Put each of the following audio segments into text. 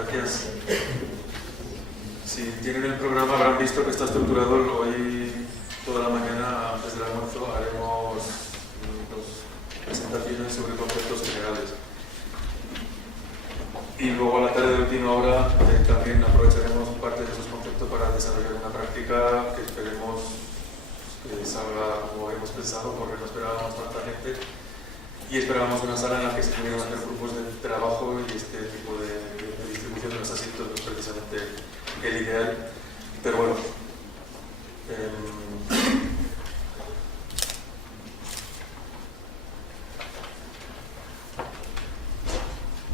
gracias. Si tienen el programa habrán visto que está estructurado. Hoy toda la mañana antes del almuerzo haremos presentaciones sobre conceptos generales. Y luego a la tarde de última hora también aprovecharemos parte de esos conceptos para desarrollar una práctica que esperemos que salga como hemos pensado, porque no esperábamos tanta gente y esperábamos una sala en la que se pudieran hacer grupos de trabajo y este tipo de distribución de los asientos no es precisamente el ideal, pero bueno.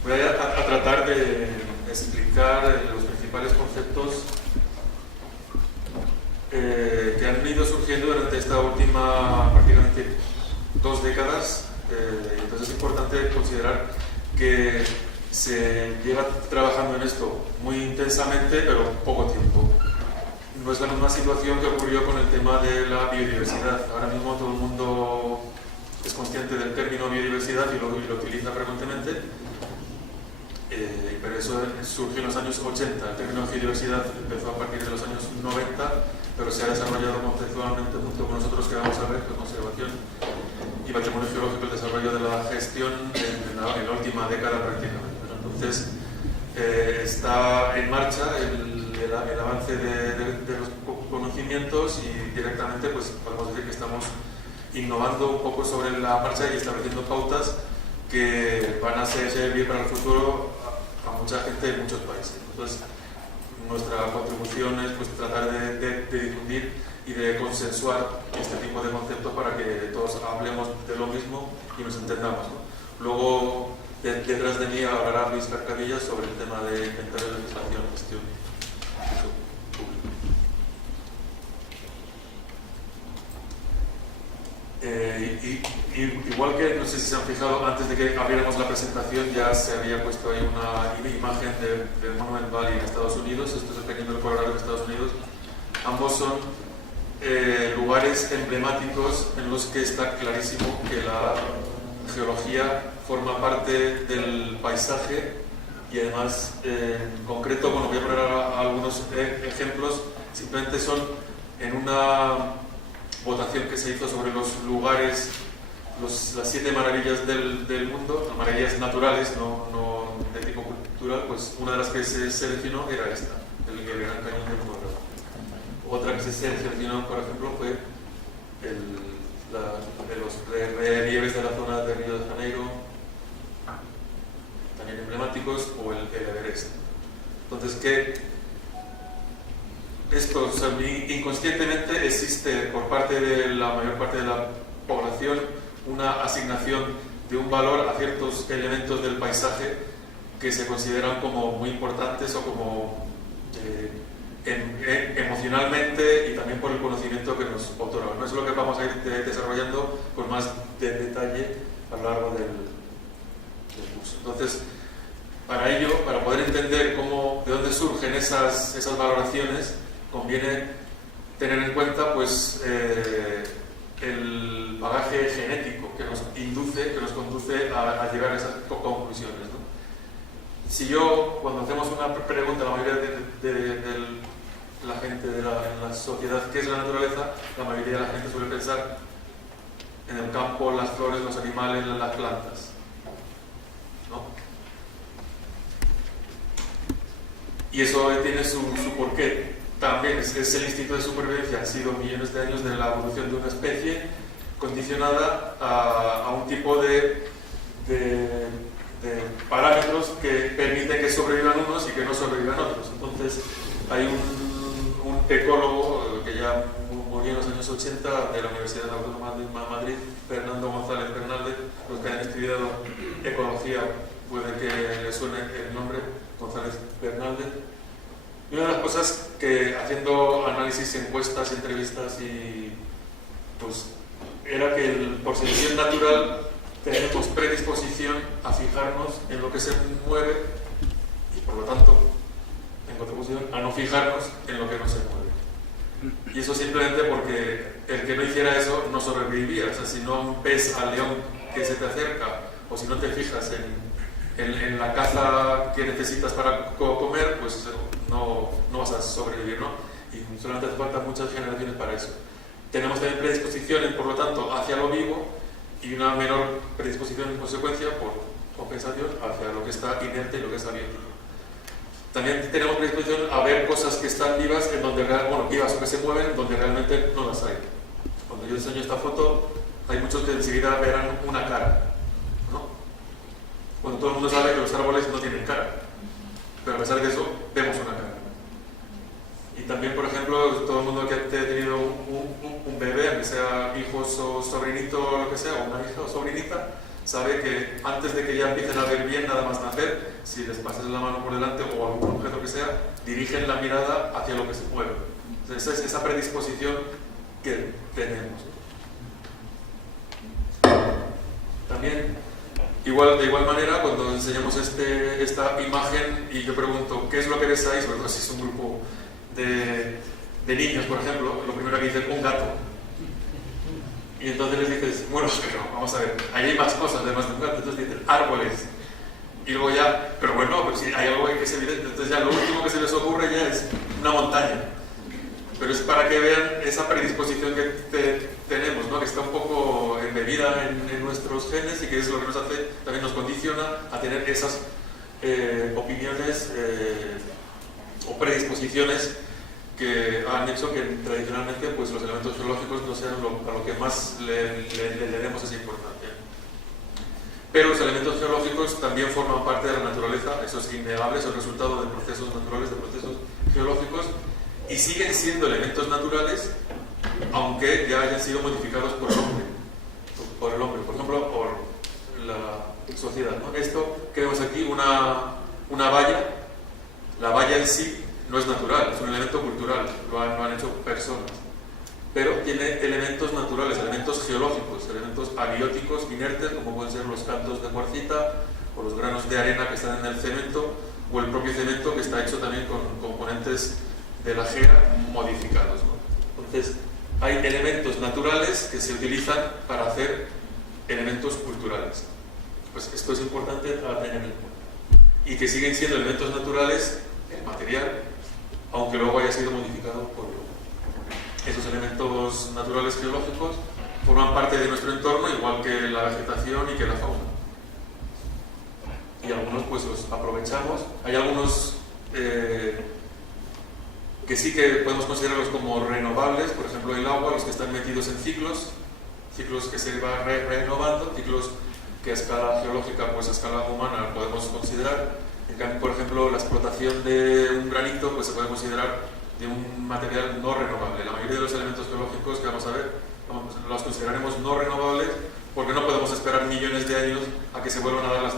Voy a tratar de explicar los principales conceptos que han ido surgiendo durante esta última prácticamente 2 décadas. Entonces es importante considerar que se lleva trabajando en esto muy intensamente, pero poco tiempo. No es la misma situación que ocurrió con el tema de la biodiversidad. Ahora mismo todo el mundo es consciente del término biodiversidad y lo utiliza frecuentemente. Pero eso surgió en los años 80. El término biodiversidad empezó a partir de los años 90, pero se ha desarrollado conceptualmente junto con nosotros que vamos a ver, con conservación y patrimonio geológico, el desarrollo de la gestión en la última década prácticamente. Entonces está en marcha el avance de los conocimientos y directamente pues podemos decir que estamos innovando un poco sobre la marcha y estableciendo pautas que van a servir para el futuro a mucha gente en muchos países. Entonces, nuestra contribución es pues, tratar de difundir y de consensuar este tipo de conceptos para que todos hablemos de lo mismo y nos entendamos, ¿no? Luego, detrás de mí hablará Luis Carcavillas sobre el tema de inventario, legislación, gestión y uso público. Igual que, no sé si se han fijado, antes de que abriéramos la presentación ya se había puesto ahí una imagen del Monument Valley en Estados Unidos. Esto es el Cañón del Colorado en Estados Unidos. Ambos son lugares emblemáticos en los que está clarísimo que la geología forma parte del paisaje y además, en concreto, bueno, voy a poner algunos ejemplos, simplemente son en una votación que se hizo sobre los lugares, las 7 maravillas del mundo, las maravillas naturales, no de tipo cultural, pues una de las que se seleccionó era esta, el Gran Cañón del Colorado. Otra que se seleccionó, por ejemplo, fue de los relieves de la zona de Río de Janeiro, también emblemáticos, o el Everest. Entonces, esto, o sea, inconscientemente existe por parte de la mayor parte de la población una asignación de un valor a ciertos elementos del paisaje que se consideran como muy importantes o como emocionalmente y también por el conocimiento que nos otorgan. Eso es lo que vamos a ir desarrollando con más detalle a lo largo del curso. Entonces, para ello, para poder entender de dónde surgen esas valoraciones, conviene tener en cuenta pues, el bagaje genético que nos conduce a llegar a esas conclusiones, ¿no? Si yo, cuando hacemos una pregunta a la mayoría de la gente en la sociedad, ¿qué es la naturaleza?, la mayoría de la gente suele pensar en el campo, las flores, los animales, las plantas, ¿no? Y eso tiene su porqué. También es el instinto de supervivencia. Han sido millones de años de la evolución de una especie condicionada a un tipo de parámetros que permiten que sobrevivan unos y que no sobrevivan otros. Entonces hay un ecólogo que ya murió en los años 80 de la Universidad Autónoma de Madrid, Fernando González Bernaldez. Los que han estudiado ecología puede que les suene el nombre, González Bernaldez. Y una de las cosas que, haciendo análisis, encuestas, entrevistas, pues era que por selección natural tenemos predisposición a fijarnos en lo que se mueve y por lo tanto, en contraposición, a no fijarnos en lo que no se mueve. Y eso simplemente porque el que no hiciera eso no sobrevivía. O sea, si no ves al león que se te acerca o si no te fijas en la caza que necesitas para comer, pues no vas a sobrevivir, ¿no? Y solamente hace falta muchas generaciones para eso. Tenemos también predisposiciones, por lo tanto, hacia lo vivo y una menor predisposición en consecuencia, por compensación, hacia lo que está inerte y lo que está abierto. También tenemos predisposición a ver cosas que están vivas, vivas o que se mueven, donde realmente no las hay. Cuando yo enseño esta foto, hay muchos que enseguida verán una cara, ¿no? Cuando todo el mundo sabe que los árboles no tienen cara, pero a pesar de eso, vemos una cara. Y también, por ejemplo, todo el mundo que ha tenido un bebé, aunque sea hijos o sobrinito o lo que sea, o una hija o sobrinita, sabe que antes de que ya empiecen a ver bien, nada más nacer, si les pasas la mano por delante o algún objeto que sea, dirigen la mirada hacia lo que se mueve. Entonces, esa predisposición que tenemos. También, de igual manera, cuando enseñamos esta imagen y yo pregunto ¿qué es lo que ves ahí? Sobre todo si es un grupo de niños, por ejemplo, lo primero que dicen, un gato. Y entonces les dices, bueno, pero vamos a ver, ahí hay más cosas además de un gato. Entonces dicen, árboles. Y luego ya, pero bueno, pues si hay algo que es evidente, entonces ya lo último que se les ocurre ya es una montaña. Pero es para que vean esa predisposición que tenemos, ¿no? Que está un poco embebida en nuestros genes y que es lo que nos hace, también nos condiciona a tener esas opiniones o predisposiciones que han hecho que tradicionalmente pues, los elementos geológicos no sean a lo que más le demos esa importancia. Pero los elementos geológicos también forman parte de la naturaleza, eso es innegable, es el resultado de procesos naturales, de procesos geológicos, y siguen siendo elementos naturales, aunque ya hayan sido modificados por el hombre, por ejemplo, por la sociedad, ¿no? Esto que vemos aquí, una valla, la valla en sí no es natural, es un elemento cultural, lo han hecho personas, pero tiene elementos naturales, elementos geológicos, elementos abióticos inertes, como pueden ser los cantos de cuarcita o los granos de arena que están en el cemento, o el propio cemento que está hecho también con componentes de la gea modificados, ¿no? Entonces, hay elementos naturales que se utilizan para hacer elementos culturales. Pues esto es importante a tener en cuenta. Y que siguen siendo elementos naturales, el material, aunque luego haya sido modificado por esos elementos naturales geológicos, forman parte de nuestro entorno, igual que la vegetación y que la fauna. Y algunos pues los aprovechamos. Hay algunos que sí que podemos considerarlos como renovables, por ejemplo el agua, los que están metidos en ciclos que se van renovando, ciclos que a escala geológica, pues a escala humana podemos considerar. En cambio, por ejemplo, la explotación de un granito pues se puede considerar de un material no renovable. La mayoría de los elementos geológicos que vamos a ver los consideraremos no renovables porque no podemos esperar millones de años a que se vuelvan a dar las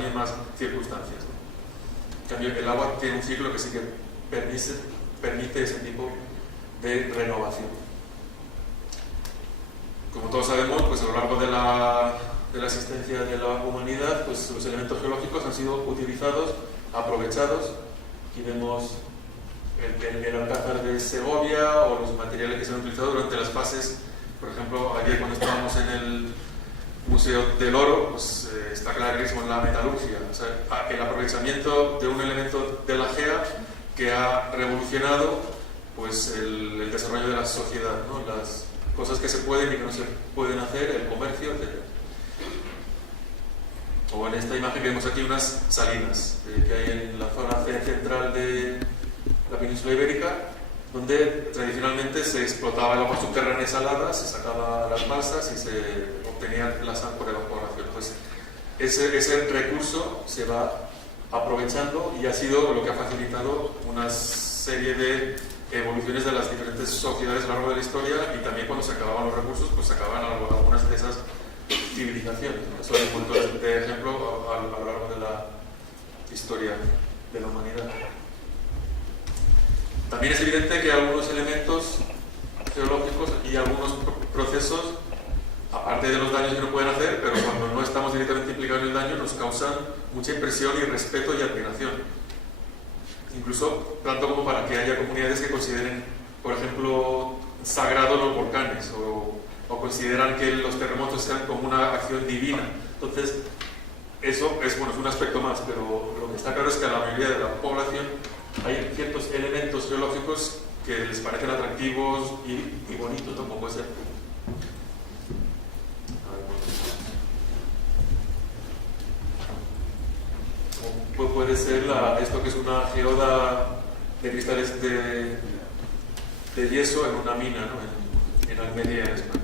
mismas circunstancias. En cambio, el agua tiene un ciclo que sí que permite ese tipo de renovación. Como todos sabemos, pues a lo largo de la existencia de la humanidad, pues los elementos geológicos han sido utilizados, aprovechados. Aquí vemos el alcázar de Segovia o los materiales que se han utilizado durante las fases. Por ejemplo, ayer cuando estábamos en el Museo del Oro, pues está clarísimo en la metalurgia, o sea, el aprovechamiento de un elemento de la gea que ha revolucionado pues el desarrollo de la sociedad, ¿no? Las cosas que se pueden y que no se pueden hacer, el comercio, etc. O en esta imagen vemos aquí unas salinas que hay en la zona central de la península ibérica, donde tradicionalmente se explotaba el agua subterránea salada, se sacaba las balsas y se obtenía la sal por evaporación. Pues ese recurso se va aprovechando y ha sido lo que ha facilitado una serie de evoluciones de las diferentes sociedades a lo largo de la historia, y también cuando se acababan los recursos, pues se acababan algunas de esas civilizaciones. Eso hay un montón de ejemplos a lo largo de la historia de la humanidad. También es evidente que algunos elementos geológicos y algunos procesos, aparte de los daños que no pueden hacer, pero cuando no estamos directamente implicados en el daño, nos causan mucha impresión y respeto y admiración. Incluso tanto como para que haya comunidades que consideren, por ejemplo, sagrados los volcanes o consideran que los terremotos sean como una acción divina. Entonces, eso es, bueno, es un aspecto más, pero lo que está claro es que a la mayoría de la población hay ciertos elementos geológicos que les parecen atractivos y bonitos, ¿no? Como puede ser. Como puede ser esto que es una geoda de cristales de yeso en una mina, ¿no? En Almería, en España.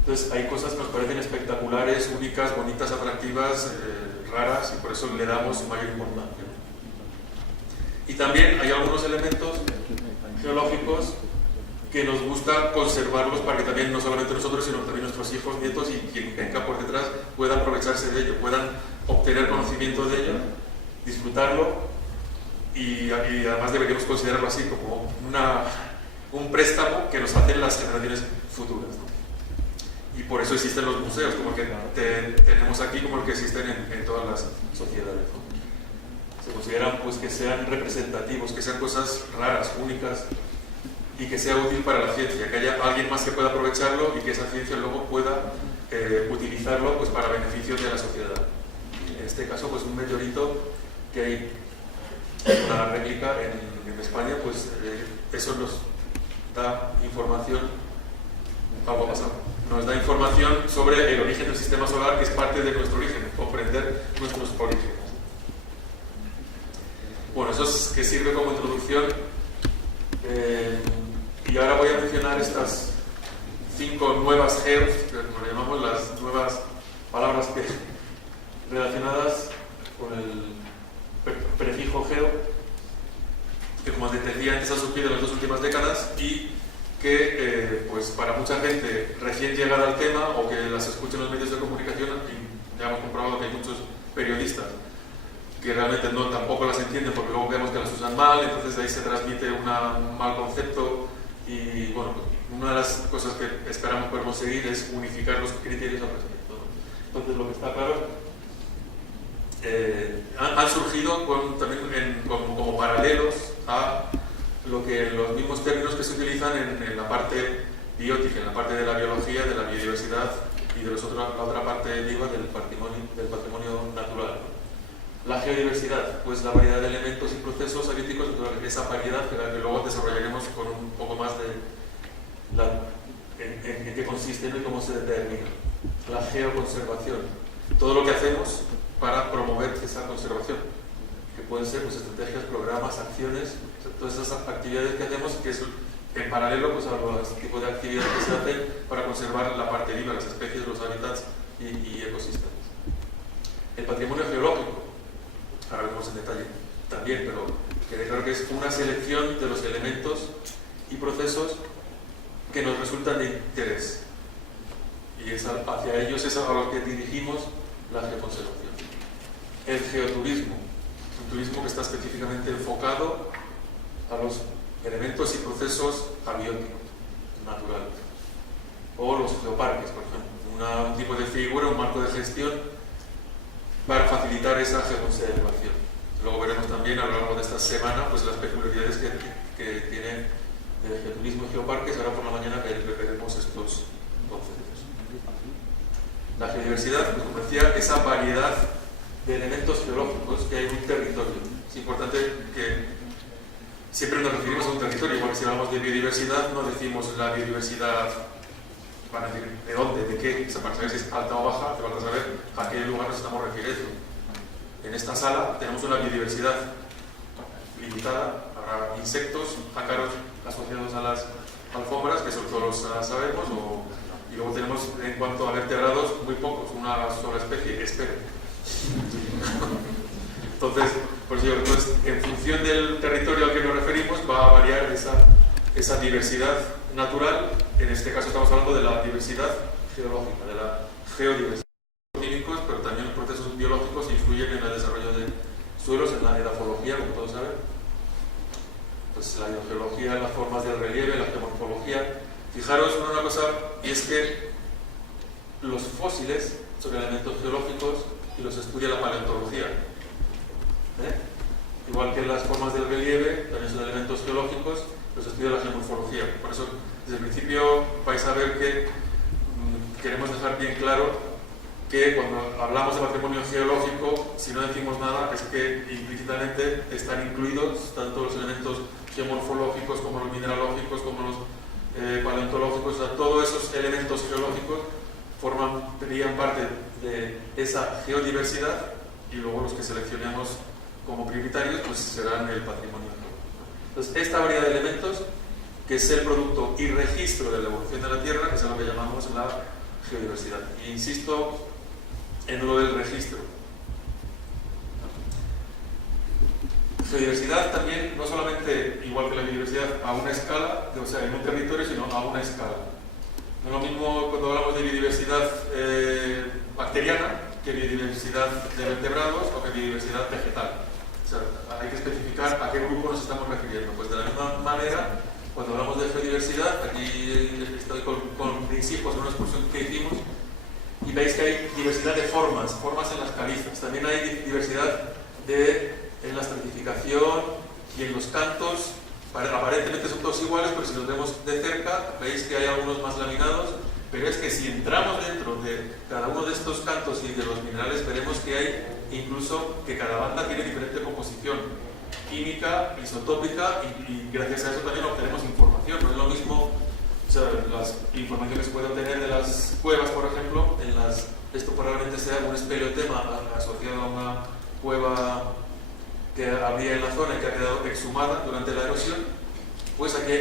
Entonces hay cosas que nos parecen espectaculares, únicas, bonitas, atractivas, raras, y por eso le damos mayor importancia. Y también hay algunos elementos geológicos que nos gusta conservarlos para que también no solamente nosotros, sino también nuestros hijos, nietos y quien venga por detrás puedan aprovecharse de ello, puedan obtener conocimiento de ello, disfrutarlo, y además deberíamos considerarlo así como un préstamo que nos hacen las generaciones futuras, ¿no? Y por eso existen los museos, como el que tenemos aquí, como el que existen en todas las sociedades, ¿no? Se consideran pues que sean representativos, que sean cosas raras, únicas, y que sea útil para la ciencia, que haya alguien más que pueda aprovecharlo y que esa ciencia luego pueda utilizarlo pues para beneficio de la sociedad. En este caso, pues un meteorito que hay una réplica en España, pues eso nos da información, algo ha pasado, nos da información sobre el origen del sistema solar, que es parte de nuestro origen, comprender nuestros orígenes. Bueno, eso es que sirve como introducción, y ahora voy a mencionar estas 5 nuevas geos, que nos llamamos las nuevas palabras relacionadas con el prefijo geo, que como decía antes ha surgido en las 2 últimas décadas y que pues para mucha gente recién llegada al tema o que las escucha en los medios de comunicación, y ya hemos comprobado que hay muchos periodistas que realmente tampoco las entienden porque luego vemos que las usan mal, entonces de ahí se transmite un mal concepto y bueno, una de las cosas que esperamos poder conseguir es unificar los criterios al respecto, ¿no? Entonces lo que está claro, han surgido también como paralelos a lo que los mismos términos que se utilizan en la parte biótica, en la parte de la biología, de la biodiversidad y de la otra parte viva del patrimonio natural. La geodiversidad, pues la variedad de elementos y procesos abióticos, esa variedad que luego desarrollaremos con un poco más de en qué consiste, ¿no? Y cómo se determina. La geoconservación, todo lo que hacemos para promover esa conservación, que pueden ser pues, estrategias, programas, acciones, todas esas actividades que hacemos, que es en paralelo pues, a los tipos de actividades que se hacen para conservar la parte viva, las especies, los hábitats y ecosistemas. El patrimonio geológico, ahora veremos en detalle también, pero queda claro que es una selección de los elementos y procesos que nos resultan de interés, y hacia ellos es a los que dirigimos la geoconservación. El geoturismo, un turismo que está específicamente enfocado a los elementos y procesos abióticos, naturales. O los geoparques, por ejemplo, un tipo de figura, un marco de gestión para facilitar esa geoconservación. Luego veremos también a lo largo de esta semana pues, las peculiaridades que tiene el geoturismo y geoparques. Ahora por la mañana veremos estos conceptos. La geodiversidad, pues, como decía, esa variedad de elementos geológicos que hay en un territorio. Es importante que siempre nos referimos a un territorio, igual que si hablamos de biodiversidad, no decimos la biodiversidad, van a decir de dónde, de qué, para saber si es alta o baja, te van a saber a qué lugar nos estamos refiriendo. En esta sala tenemos una biodiversidad limitada, habrá insectos, ácaros asociados a las alfombras, que eso todos sabemos, y luego tenemos, en cuanto a vertebrados, muy pocos, una sola especie, espero. Entonces, por eso, pues, en función del territorio al que nos referimos, va a variar esa diversidad natural. En este caso estamos hablando de la diversidad geológica, de la geodiversidad. Químicos, pero también los procesos biológicos influyen en el desarrollo de suelos, en la edafología, como todos saben. Pues la hidrogeología, las formas del relieve, la geomorfología. Fijaros en una cosa, y es que los fósiles son elementos geológicos y los estudia la paleontología. Igual que las formas del relieve, también son elementos geológicos, los estudia la geomorfología. Por eso, desde el principio vais a ver que queremos dejar bien claro que cuando hablamos de patrimonio geológico, si no decimos nada, es que implícitamente están incluidos tanto los elementos geomorfológicos como los mineralógicos, como los paleontológicos, o sea, todos esos elementos geológicos formarían parte de esa geodiversidad, y luego los que seleccionemos como prioritarios pues serán el patrimonio geológico. Entonces, esta variedad de elementos, que es el producto y registro de la evolución de la Tierra, que es lo que llamamos la geodiversidad. E insisto en lo del registro. Geodiversidad también, no solamente igual que la biodiversidad a una escala, o sea, en un territorio, sino a una escala. No es lo mismo cuando hablamos de biodiversidad bacteriana que biodiversidad de vertebrados o que biodiversidad vegetal. O sea, hay que especificar a qué grupo nos estamos refiriendo. Pues de la misma manera, cuando hablamos de geodiversidad, aquí estoy con principios en una excursión que hicimos, y veis que hay diversidad de formas en las calizas. También hay diversidad en la estratificación y en los cantos. Aparentemente son todos iguales, pero si los vemos de cerca, veis que hay algunos más laminados, pero es que si entramos dentro de cada uno de estos cantos y de los minerales, veremos que hay incluso que cada banda tiene diferente composición química, isotópica, y gracias a eso también obtenemos información. No es lo mismo, o sea, las informaciones que se puede obtener de las cuevas, por ejemplo, esto probablemente sea un espeleotema asociado a una cueva que había en la zona y que ha quedado exhumada durante la erosión. Pues aquí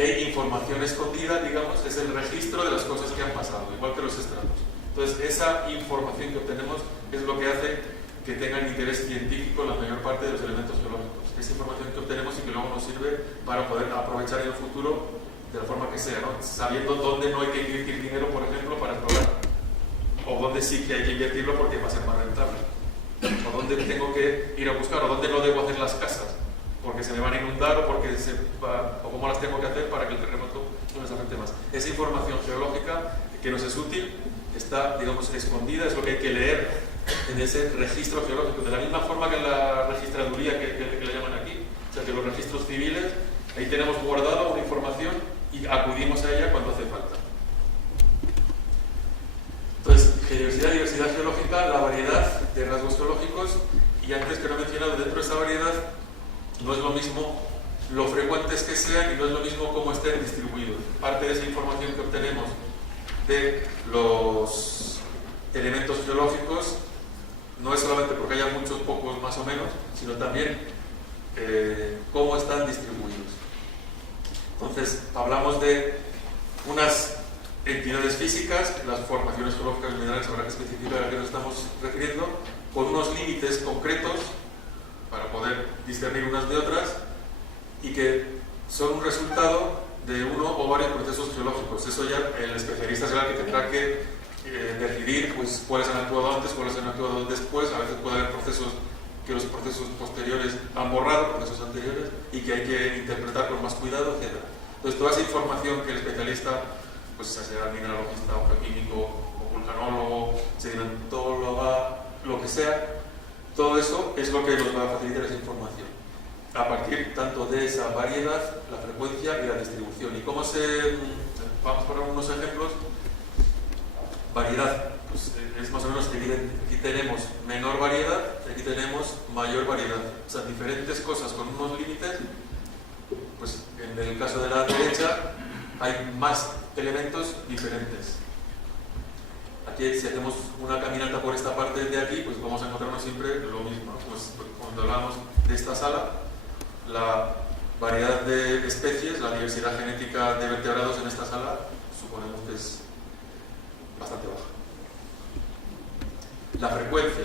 hay información escondida, digamos, es el registro de las cosas que han pasado, igual que los estratos. Entonces, esa información que obtenemos es lo que hace que tengan interés científico la mayor parte de los elementos geológicos. Esa información que obtenemos y que luego nos sirve para poder aprovechar en el futuro de la forma que sea, ¿no? Sabiendo dónde no hay que invertir dinero, por ejemplo, para explorar, o dónde sí que hay que invertirlo porque va a ser más rentable, o dónde tengo que ir a buscar, o dónde no debo hacer las casas porque se me van a inundar, o o cómo las tengo que hacer para que el terremoto no les afecte más. Esa información geológica que nos es útil está, digamos, escondida, es lo que hay que leer en ese registro geológico, de la misma forma que en la registraduría que le llaman aquí. O sea, que los registros civiles, ahí tenemos guardada una información y acudimos a ella cuando hace falta. Entonces, geodiversidad, diversidad geológica, la variedad de rasgos geológicos, y antes que lo he mencionado, dentro de esa variedad no es lo mismo lo frecuentes que sean y no es lo mismo cómo estén distribuidos. Parte de esa información que obtenemos de los elementos geológicos no es solamente porque haya muchos, pocos, más o menos, sino también cómo están distribuidos. Entonces, hablamos de unas entidades físicas, las formaciones geológicas y minerales, habrá que especificar a qué nos estamos refiriendo, con unos límites concretos para poder discernir unas de otras, y que son un resultado de uno o varios procesos geológicos. Eso ya el especialista será el que tendrá que decidir pues, cuáles han actuado antes, cuáles han actuado después. A veces puede haber procesos que los procesos posteriores han borrado, procesos anteriores, y que hay que interpretar con más cuidado, etc. Entonces, toda esa información que el especialista, pues sea mineralogista, o geoquímico, o vulcanólogo, sedimentóloga, lo que sea, todo eso es lo que nos va a facilitar esa información, a partir tanto de esa variedad, la frecuencia y la distribución. ¿Y cómo vamos a poner unos ejemplos? Variedad, pues es más o menos evidente. Aquí tenemos menor variedad, aquí tenemos mayor variedad. O sea, diferentes cosas con unos límites. Pues en el caso de la derecha hay más elementos diferentes. Aquí, si hacemos una caminata por esta parte de aquí, pues vamos a encontrarnos siempre lo mismo, ¿no? Pues cuando hablamos de esta sala, la variedad de especies, la diversidad genética de vertebrados en esta sala, suponemos que es bastante baja. La frecuencia.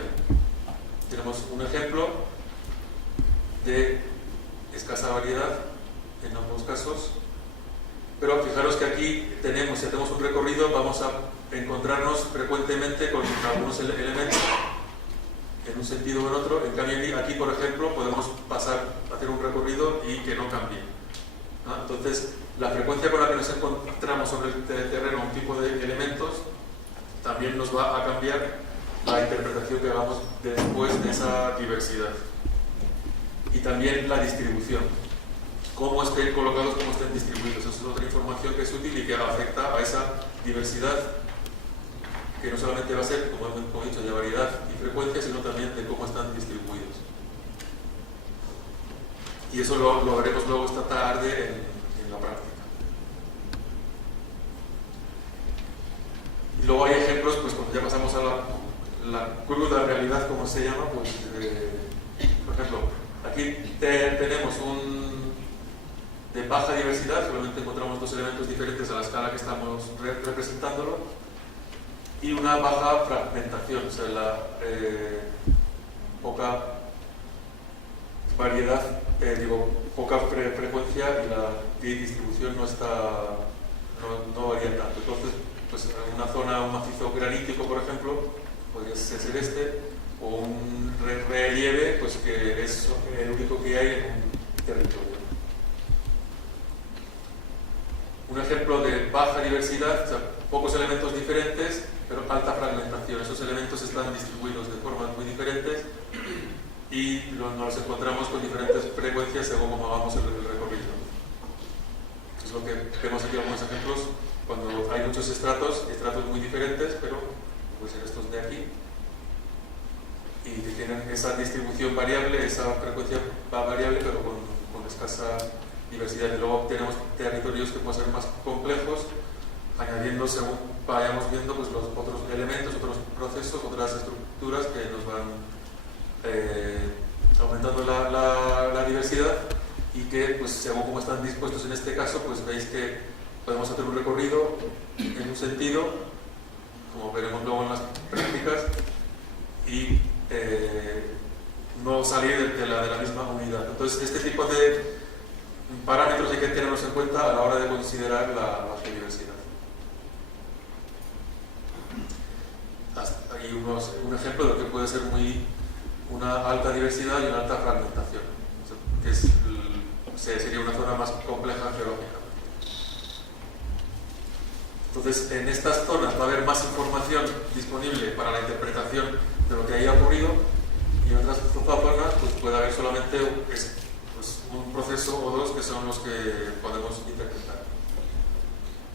Tenemos un ejemplo de escasa variedad en ambos casos, pero fijaros que aquí tenemos, si hacemos un recorrido, vamos a encontrarnos frecuentemente con algunos elementos en un sentido o en otro. En cambio aquí, por ejemplo, podemos hacer un recorrido y que no cambie, ¿no? Entonces, la frecuencia con la que nos encontramos sobre el terreno un tipo de elementos también nos va a cambiar la interpretación que hagamos después de esa diversidad. Y también la distribución, cómo estén colocados, cómo estén distribuidos. Esa es otra información que es útil y que afecta a esa diversidad que no solamente va a ser, como he dicho, de variedad y frecuencia, sino también de cómo están distribuidos. Y eso lo veremos luego esta tarde en la práctica. Y luego hay ejemplos, pues cuando ya pasamos a la cruda realidad, como se llama, pues, por ejemplo, aquí tenemos de baja diversidad, solamente encontramos dos elementos diferentes a la escala que estamos representándolo, y una baja fragmentación, o sea, la poca variedad, poca frecuencia, y la distribución no varía tanto. Entonces, pues en una zona, un macizo granítico, por ejemplo, podría ser este, o un relieve, pues que es el único que hay en un territorio. Un ejemplo de baja diversidad, o sea, pocos elementos diferentes, pero alta fragmentación. Esos elementos están distribuidos de formas muy diferentes y nos encontramos con diferentes frecuencias según cómo hagamos el recorrido. Es lo que vemos aquí algunos ejemplos, cuando hay muchos estratos muy diferentes, pero pueden ser estos de aquí, y que tienen esa distribución variable, esa frecuencia variable, pero con escasa diversidad. Y luego tenemos territorios que pueden ser más complejos, añadiendo según vayamos viendo pues, los otros elementos, otros procesos, otras estructuras que nos van aumentando la diversidad, y que pues, según cómo están dispuestos en este caso, pues veis que podemos hacer un recorrido en un sentido, como veremos luego en las prácticas, y no salir de la misma unidad. Entonces, este tipo de parámetros hay que tenerlos en cuenta a la hora de considerar la geodiversidad. Aquí un ejemplo de lo que puede ser una alta diversidad y una alta fragmentación, que sería una zona más compleja geológicamente. Entonces, en estas zonas va a haber más información disponible para la interpretación de lo que haya ocurrido, y en otras zonas pues, puede haber solamente un proceso o dos que son los que podemos interpretar.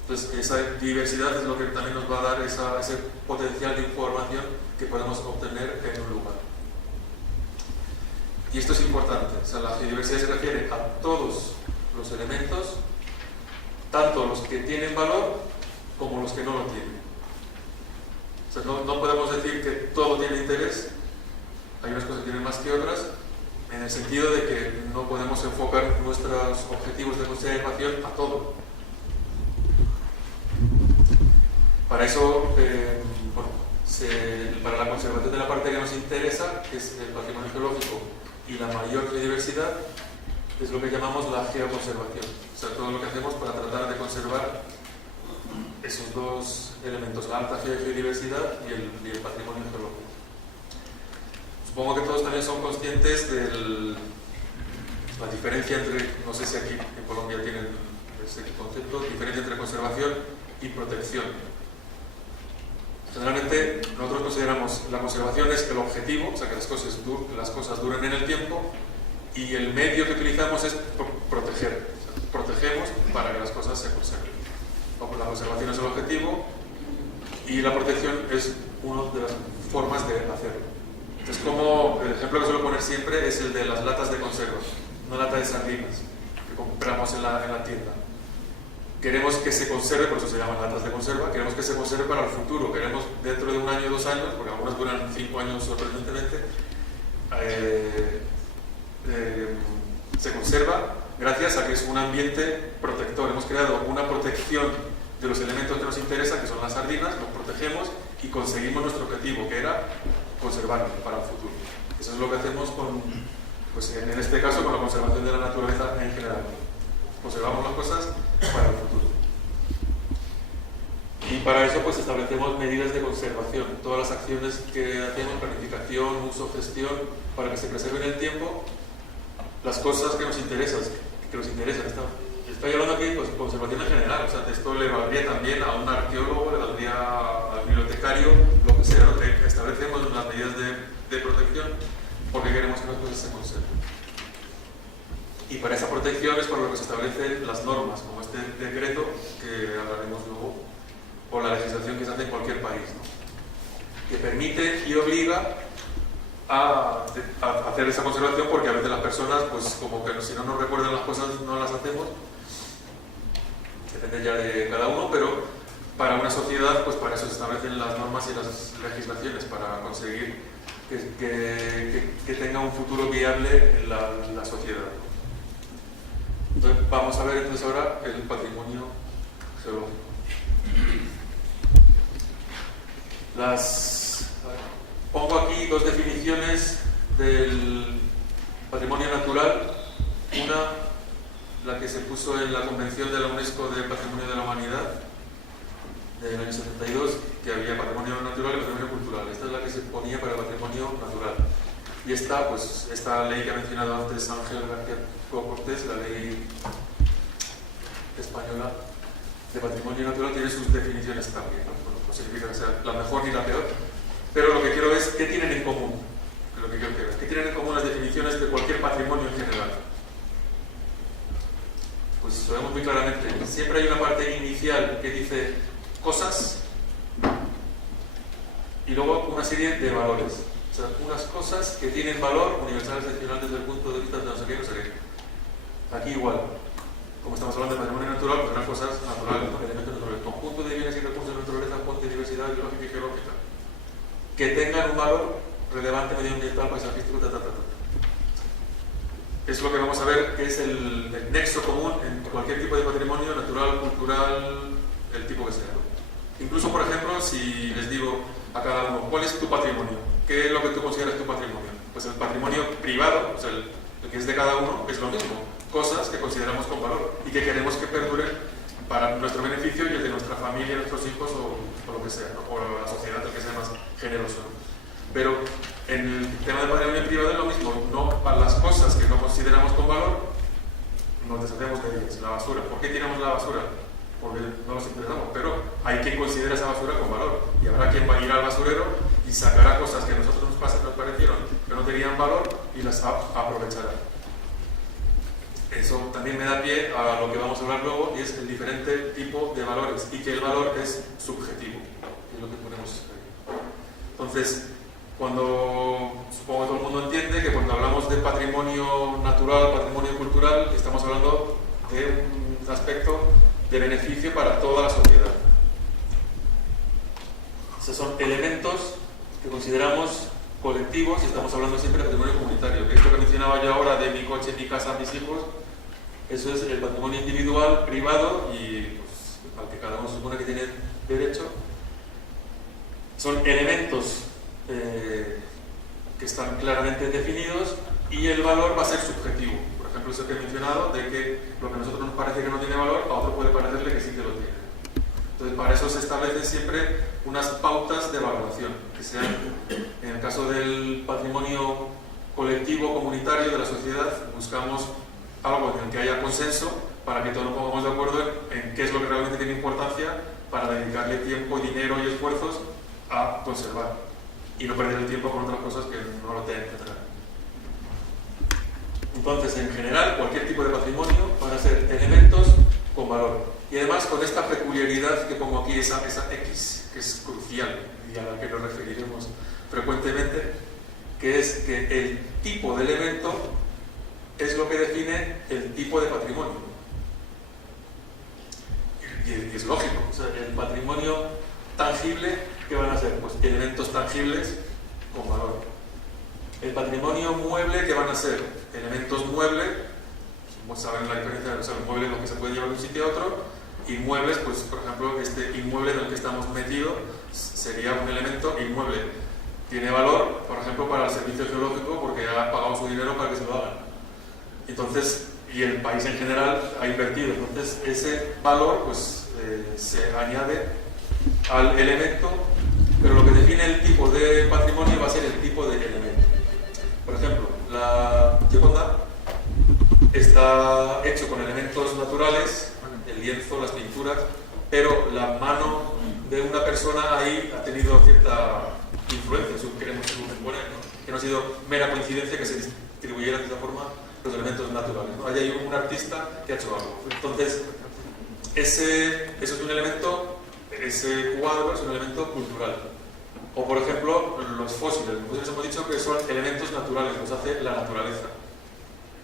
Entonces, esa diversidad es lo que también nos va a dar ese potencial de información que podemos obtener en un lugar. Y esto es importante, o sea, la geodiversidad se refiere a todos los elementos, tanto los que tienen valor como los que no lo tienen. O sea, no podemos decir que todo tiene interés, hay unas cosas que tienen más que otras, en el sentido de que no podemos enfocar nuestros objetivos de conservación a todo. Para eso, para la conservación de la parte que nos interesa, que es el patrimonio geológico y la mayor biodiversidad, es lo que llamamos la geoconservación. O sea, todo lo que hacemos para tratar de conservar esos dos elementos, la alta geodiversidad y el patrimonio geológico. Supongo que todos también son conscientes de la diferencia entre, no sé si aquí en Colombia tienen ese concepto, diferencia entre conservación y protección. Generalmente nosotros consideramos la conservación es el objetivo, o sea que las cosas duren en el tiempo, y el medio que utilizamos es proteger. O sea, protegemos para que las cosas se conserven. La conservación es el objetivo y la protección es una de las formas de hacerlo. Es como el ejemplo que suelo poner siempre es el de las latas de conserva, una lata de sardinas que compramos en la tienda. Queremos que se conserve, por eso se llaman latas de conserva, queremos que se conserve para el futuro, queremos dentro de 1 año, 2 años, porque algunas duran 5 años sorprendentemente, se conserva gracias a que es un ambiente protector. Hemos creado una protección de los elementos que nos interesan, que son las sardinas, los protegemos y conseguimos nuestro objetivo, que era conservarlo para el futuro. Eso es lo que hacemos pues en este caso con la conservación de la naturaleza en general. Conservamos las cosas para el futuro. Y para eso pues establecemos medidas de conservación. Todas las acciones que hacemos, planificación, uso, gestión, para que se preserve en el tiempo las cosas que nos interesan. Estoy hablando aquí de pues, conservación en general, o sea, esto le valdría también a un arqueólogo, le valdría al bibliotecario, lo que sea, ¿no? Que establecemos las medidas de protección porque queremos que las cosas se conserven. Y para esa protección es por lo que se establecen las normas, como este decreto que hablaremos luego, o la legislación que se hace en cualquier país, ¿no? que permite y obliga a hacer esa conservación, porque a veces las personas, pues como que si no nos recuerdan las cosas no las hacemos, depende ya de cada uno, pero para una sociedad, pues para eso se establecen las normas y las legislaciones, para conseguir que tenga un futuro viable en la sociedad. Entonces vamos a ver entonces ahora el patrimonio geológico. Pongo aquí dos definiciones del patrimonio natural. Una, la que se puso en la Convención de la UNESCO de Patrimonio de la Humanidad del año 72, que había patrimonio natural y patrimonio cultural. Esta es la que se ponía para el patrimonio natural. Y esta, pues, esta ley que ha mencionado antes Ángel García Cortés, la ley española de patrimonio natural, tiene sus definiciones también. No significa que sea la mejor ni la peor, pero lo que quiero es qué tienen en común. Lo que quiero es qué tienen en común las definiciones de cualquier patrimonio en general. Pues lo vemos muy claramente. Siempre hay una parte inicial que dice cosas y luego una serie de valores. O sea, unas cosas que tienen valor universal, excepcional desde el punto de vista de no sé qué, no sé qué. Aquí igual. Como estamos hablando de patrimonio natural, pues unas cosas naturales, ¿no? Elementos naturales, conjunto de bienes y recursos de naturaleza, fuente de diversidad biológica y geológica, que tengan un valor relevante medioambiental, paisajístico, Es lo que vamos a ver, que es el nexo común en cualquier tipo de patrimonio, natural, cultural, el tipo que sea, ¿no? Incluso, por ejemplo, si les digo a cada uno, ¿cuál es tu patrimonio? ¿Qué es lo que tú consideras tu patrimonio? Pues el patrimonio privado, o sea, el que es de cada uno, es lo mismo. Cosas que consideramos con valor y que queremos que perduren para nuestro beneficio y el de nuestra familia, nuestros hijos o lo que sea, ¿no? O la sociedad, el que sea más generoso, ¿no? Pero en el tema del patrimonio privado es lo mismo, no para las cosas que no consideramos con valor, nos deshacemos de ellas. La basura, ¿por qué tiramos la basura? Porque no nos interesamos, pero hay quien considera esa basura con valor y habrá quien va a ir al basurero y sacará cosas que a nosotros nos parecieron que no tenían valor y las aprovechará. Eso también me da pie a lo que vamos a hablar luego, y es el diferente tipo de valores, y que el valor es subjetivo, es lo que ponemos ahí. Entonces, supongo que todo el mundo entiende que cuando hablamos de patrimonio natural, patrimonio cultural, estamos hablando de un aspecto de beneficio para toda la sociedad. Esos son elementos que consideramos colectivos y estamos hablando siempre de patrimonio comunitario, que esto que mencionaba yo ahora de mi coche, mi casa, mis hijos, eso es el patrimonio individual, privado y pues, al que cada uno supone que tiene derecho. Son elementos que están claramente definidos y el valor va a ser subjetivo. Por ejemplo, eso que he mencionado, de que lo que a nosotros nos parece que no tiene valor, a otro puede parecerle que sí que lo tiene. Entonces, para eso se establecen siempre unas pautas de valoración, que sean, en el caso del patrimonio colectivo, comunitario de la sociedad, buscamos algo en el que haya consenso para que todos nos pongamos de acuerdo en qué es lo que realmente tiene importancia para dedicarle tiempo, dinero y esfuerzos a conservar y no perder el tiempo con otras cosas que no lo tienen que traer. Entonces, en general, cualquier tipo de patrimonio van a ser elementos con valor. Y además con esta peculiaridad que pongo aquí, esa X, que es crucial y a la que nos referiremos frecuentemente, que es que el tipo de elemento es lo que define el tipo de patrimonio. Y es lógico, o sea, el patrimonio tangible, ¿qué van a ser? Pues elementos tangibles con valor. El patrimonio mueble, ¿qué van a ser? Elementos muebles, pues saben la diferencia, o sea, el mueble es lo que se puede llevar de un sitio a otro, y muebles, pues por ejemplo, este inmueble en el que estamos metidos sería un elemento inmueble. Tiene valor, por ejemplo, para el servicio geológico porque ha pagado su dinero para que se lo hagan. Entonces, y el país en general ha invertido. Entonces, ese valor pues, se añade al elemento, pero lo que define el tipo de patrimonio va a ser el tipo de elemento. Por ejemplo, la Gioconda está hecho con elementos naturales, el lienzo, las pinturas, pero la mano de una persona ahí ha tenido cierta influencia, eso queremos suponer, ¿no? Que no ha sido mera coincidencia que se distribuyeran de esa forma los elementos naturales, ¿no? Hay ahí un artista que ha hecho algo. Entonces, eso es un elemento, ese cuadro es un elemento cultural. O, por ejemplo, los fósiles. Los fósiles hemos dicho que son elementos naturales, los hace la naturaleza.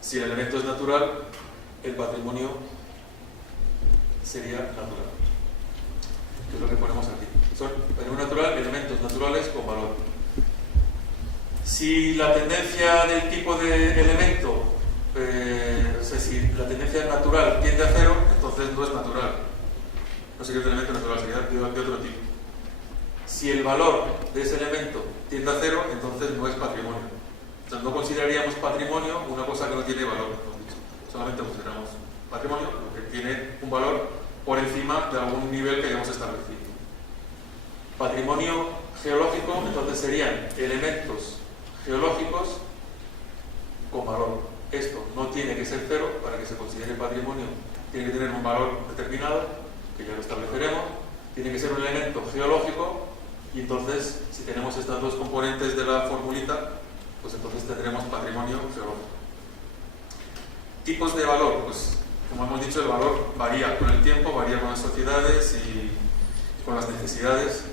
Si el elemento es natural, el patrimonio sería natural. Que es lo que ponemos aquí. Son patrimonio natural, elementos naturales con valor. Si la tendencia del tipo de elemento, o sea, si la tendencia natural tiende a cero, entonces no es natural. No sería un elemento natural, sería de otro tipo. Si el valor de ese elemento tiende a cero, entonces no es patrimonio. O sea, no consideraríamos patrimonio una cosa que no tiene valor. Solamente consideramos patrimonio lo que tiene un valor por encima de algún nivel que hayamos establecido. Patrimonio geológico, entonces serían elementos geológicos con valor. Esto no tiene que ser cero para que se considere patrimonio. Tiene que tener un valor determinado, que ya lo estableceremos. Tiene que ser un elemento geológico y entonces, si tenemos estas dos componentes de la formulita, pues entonces tendremos patrimonio geológico. Tipos de valor, pues como hemos dicho, el valor varía con el tiempo, varía con las sociedades y con las necesidades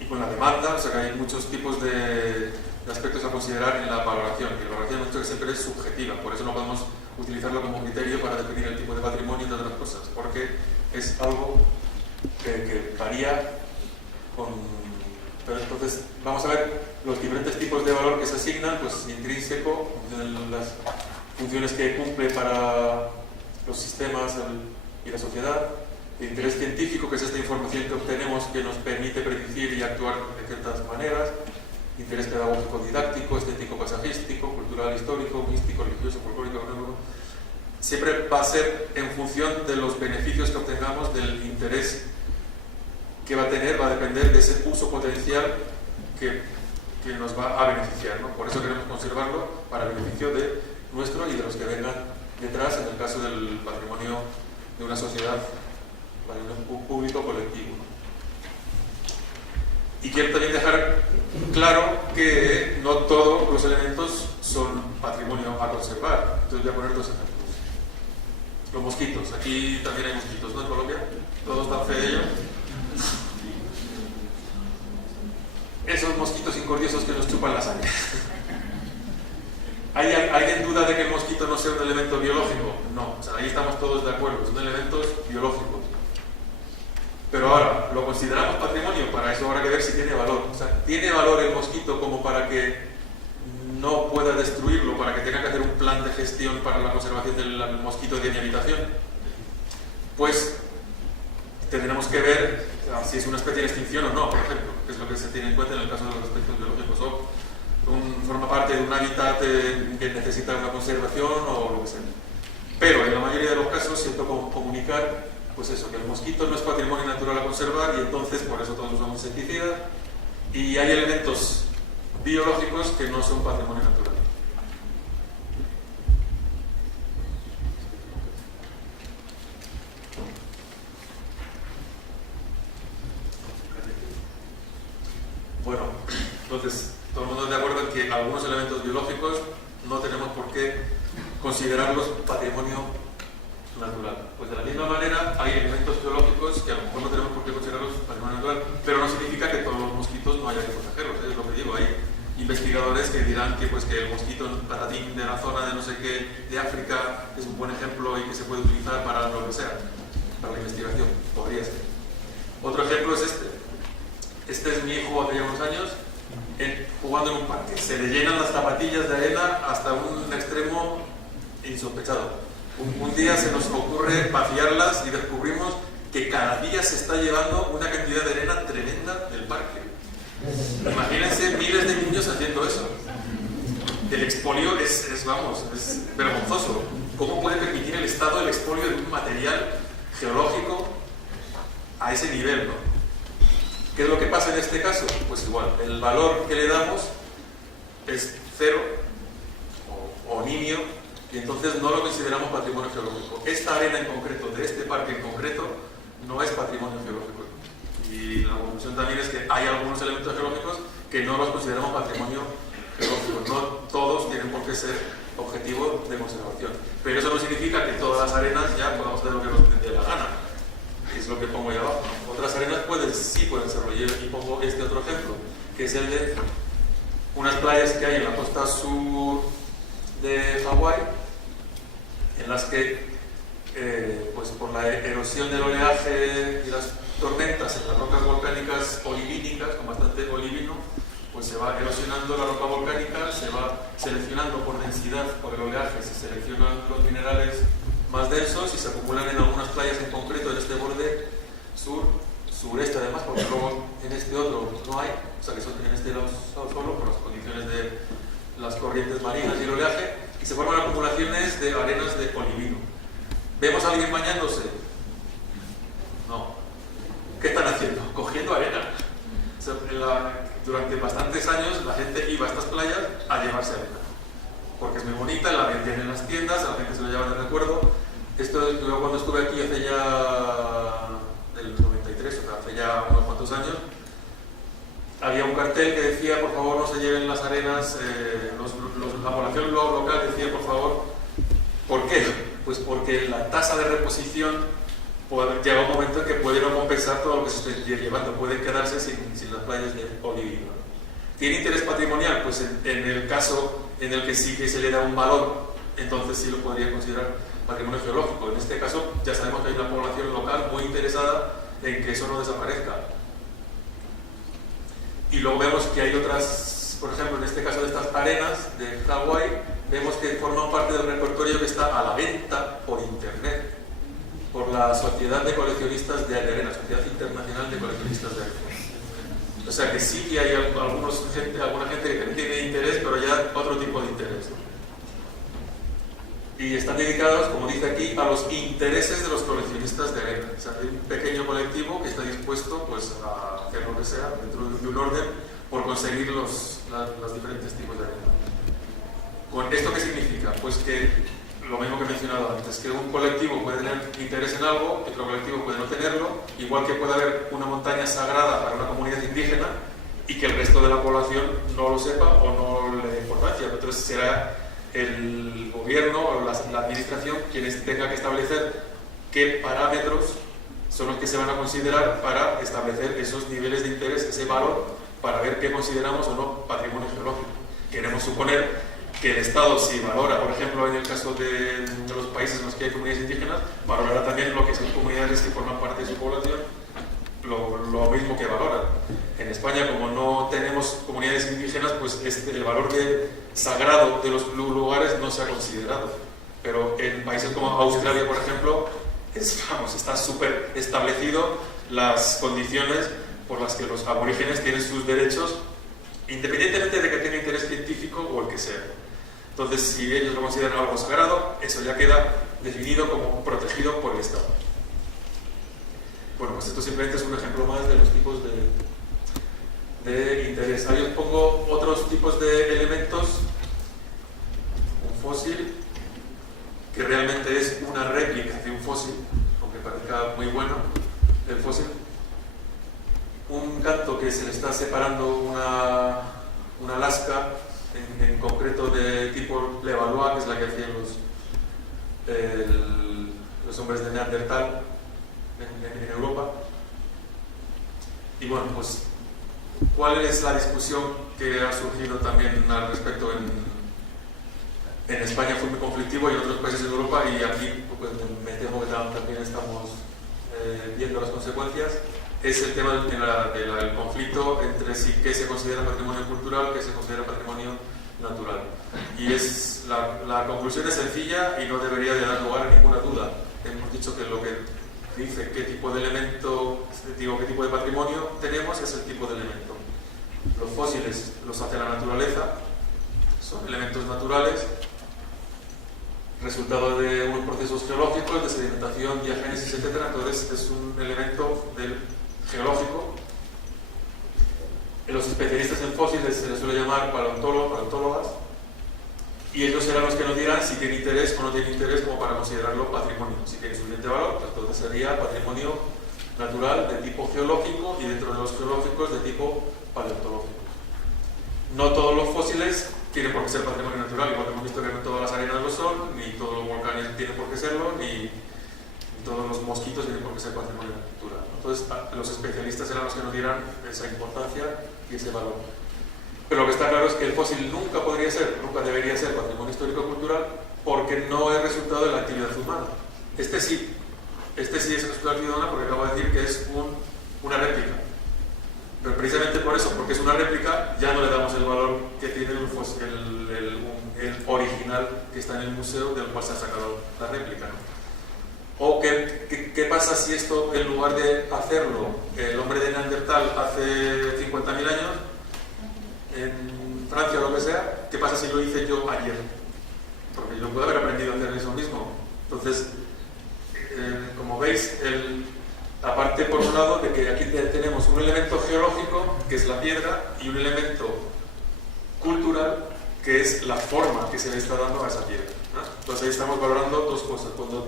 y con la demanda, o sea que hay muchos tipos de aspectos a considerar en la valoración. Y la valoración hemos dicho que siempre es subjetiva, por eso no podemos utilizarlo como criterio para definir el tipo de patrimonio y de otras cosas, porque es algo que varía con... Pero entonces vamos a ver los diferentes tipos de valor que se asignan, pues intrínseco, las funciones que cumple para los sistemas y la sociedad, de interés científico, que es esta información que obtenemos que nos permite predecir y actuar de ciertas maneras, interés pedagógico didáctico, estético paisajístico, cultural histórico, místico, religioso, folclórico, siempre va a ser en función de los beneficios que obtengamos, del interés que va a tener, va a depender de ese uso potencial que nos va a beneficiar, ¿no? Por eso queremos conservarlo para beneficio de nuestro y de los que vengan detrás, en el caso del patrimonio de una sociedad, patrimonio público colectivo. Y quiero también dejar claro que no todos los elementos son patrimonio a conservar. Entonces voy a poner dos ejemplos. Los mosquitos. Aquí también hay mosquitos, ¿no? En Colombia. Todos dan fe de ello. Esos mosquitos incordiosos que nos chupan la sangre. ¿Hay alguien duda de que el mosquito no sea un elemento biológico? No, o sea, ahí estamos todos de acuerdo, son elementos biológicos. Pero ahora, ¿lo consideramos patrimonio? Para eso habrá que ver si tiene valor. O sea, ¿tiene valor el mosquito como para que no pueda destruirlo, para que tenga que hacer un plan de gestión para la conservación del mosquito de mi habitación? Pues tendremos que ver si es una especie en extinción o no, por ejemplo, que es lo que se tiene en cuenta en el caso de los aspectos biológicos, o forma parte de un hábitat que necesita una conservación o lo que sea. Pero en la mayoría de los casos siento comunicar, pues eso, que el mosquito no es patrimonio natural a conservar y entonces por eso todos usamos insecticidas, y hay elementos biológicos que no son patrimonio natural. Bueno, entonces, todo el mundo está de acuerdo en que algunos elementos biológicos no tenemos por qué considerarlos patrimonio natural. Pues de la misma manera hay elementos geológicos que a lo mejor no tenemos por qué considerarlos patrimonio natural, pero no significa que todos los mosquitos no haya que protegerlos, es lo que digo. Hay investigadores que dirán que, pues, que el mosquito patatín de la zona de no sé qué de África es un buen ejemplo y que se puede utilizar para lo que sea, para la investigación, podría ser. Otro ejemplo es este. Este es mi hijo hace ya unos años jugando en un parque. Se le llenan las zapatillas de arena hasta un extremo insospechado. Un día se nos ocurre vaciarlas y descubrimos que cada día se está llevando una cantidad de arena tremenda del parque. Imagínense miles de niños haciendo eso. El expolio es vergonzoso. ¿Cómo puede permitir el Estado el expolio de un material geológico a ese nivel, ¿no? ¿Qué es lo que pasa en este caso? Pues igual, el valor que le damos es cero o nimio, y entonces no lo consideramos patrimonio geológico. Esta arena en concreto, de este parque en concreto, no es patrimonio geológico. Y la conclusión también es que hay algunos elementos geológicos que no los consideramos patrimonio geológico. No todos tienen por qué ser objetivo de conservación. Pero eso no significa que todas las arenas ya podamos hacer lo que nos dé la gana. que es lo que pongo ahí abajo. Otras arenas sí pueden ser rolleras, y pongo este otro ejemplo, que es el de unas playas que hay en la costa sur de Hawái, en las que pues por la erosión del oleaje y las tormentas en las rocas volcánicas olivínicas, con bastante olivino, pues se va erosionando la roca volcánica, se va seleccionando por densidad, por el oleaje, se seleccionan los minerales más densos y se acumulan en algunas playas en concreto en este borde sureste además, porque luego en este otro no hay, o sea que son en este lado solo por las condiciones de las corrientes marinas y el oleaje, y se forman acumulaciones de arenas de olivino. ¿Vemos a alguien bañándose? No. ¿Qué están haciendo? Cogiendo arena. O sea, durante bastantes años la gente iba a estas playas a llevarse arena, porque es muy bonita, la vendían en las tiendas, a la gente se lo lleva de recuerdo. Esto yo cuando estuve aquí hace ya del 93, o sea, hace ya unos cuantos años, había un cartel que decía por favor no se lleven las arenas, la población local decía por favor. ¿Por qué? Pues porque la tasa de reposición llega un momento en que puede no compensar todo lo que se esté llevando, pueden quedarse sin las playas de olivino. ¿Tiene interés patrimonial? Pues en el caso en el que sí que se le da un valor, entonces sí lo podría considerar patrimonio geológico. En este caso ya sabemos que hay una población local muy interesada en que eso no desaparezca. Y luego vemos que hay otras, por ejemplo, en este caso de estas arenas de Hawái, vemos que forman parte del repertorio que está a la venta por internet por la Sociedad de Coleccionistas de Arena, Sociedad Internacional de Coleccionistas de Arena. O sea que sí que hay alguna gente que tiene interés, pero ya otro tipo de interés. Y están dedicados, como dice aquí, a los intereses de los coleccionistas de arena. O sea, hay un pequeño colectivo que está dispuesto pues, a hacer lo que sea dentro de un orden por conseguir los diferentes tipos de arena. ¿Con esto qué significa? Pues que lo mismo que he mencionado antes, que un colectivo puede tener interés en algo, otro colectivo puede no tenerlo, igual que puede haber una montaña sagrada para una comunidad indígena y que el resto de la población no lo sepa o no le dé importancia. Entonces será el gobierno o la administración quienes tenga que establecer qué parámetros son los que se van a considerar para establecer esos niveles de interés, ese valor, para ver qué consideramos o no patrimonio geológico. Queremos suponer que el Estado, si valora, por ejemplo, en el caso de los países en los que hay comunidades indígenas, valorará también lo que son comunidades que forman parte de su población, lo mismo que valora. En España, como no tenemos comunidades indígenas, pues el valor sagrado de los lugares no se ha considerado. Pero en países como Australia, por ejemplo, está súper establecido las condiciones por las que los aborígenes tienen sus derechos, independientemente de que tenga interés científico o el que sea. Entonces, si ellos lo consideran algo sagrado, eso ya queda definido como protegido por el Estado. Bueno, pues esto simplemente es un ejemplo más de los tipos de interés. Ahí os pongo otros tipos de elementos. Un fósil, que realmente es una réplica de un fósil, aunque parezca muy bueno el fósil. Un canto que se le está separando una lasca, en concreto de tipo Levallois, que es la que hacían los hombres de Neandertal en Europa. Y bueno, pues, ¿cuál es la discusión que ha surgido también al respecto en España? Fue muy conflictivo y en otros países de Europa, y aquí pues, me temo que también estamos viendo las consecuencias. Es el tema del conflicto entre qué se considera patrimonio cultural, qué se considera patrimonio natural. Y la conclusión es sencilla y no debería de dar lugar a ninguna duda. Hemos dicho que lo que dice qué tipo de elemento, qué tipo de patrimonio tenemos es el tipo de elemento. Los fósiles los hace la naturaleza, son elementos naturales, resultado de unos procesos geológicos, de sedimentación, diagénesis, etc. Entonces es un elemento geológico. Los especialistas en fósiles se les suele llamar paleontólogas, y ellos serán los que nos dirán si tiene interés o no tiene interés como para considerarlo patrimonio. Si tiene suficiente valor, pues entonces sería patrimonio natural de tipo geológico, y dentro de los geológicos de tipo paleontológico. No todos los fósiles tienen por qué ser patrimonio natural, igual que hemos visto que no todas las arenas lo son, ni todos los volcanes tienen por qué serlo, ni todos los mosquitos tienen por qué ser patrimonio de la cultura, ¿no? Entonces, los especialistas serán los que nos dirán esa importancia y ese valor. Pero lo que está claro es que el fósil nunca podría ser, nunca debería ser patrimonio histórico-cultural porque no es resultado de la actividad humana. Este sí es el resultado de la actividad humana porque acabo de decir que es una réplica. Pero precisamente por eso, porque es una réplica, ya no le damos el valor que tiene el original que está en el museo del cual se ha sacado la réplica, ¿no? O ¿qué pasa si esto, en lugar de hacerlo el hombre de Neandertal hace 50.000 años, en Francia o lo que sea, qué pasa si lo hice yo ayer? Porque yo puedo haber aprendido a hacer eso mismo. Entonces, como veis, aparte por un lado de que aquí tenemos un elemento geológico, que es la piedra, y un elemento cultural, que es la forma que se le está dando a esa piedra, ¿no? Entonces ahí estamos valorando dos cosas. Cuando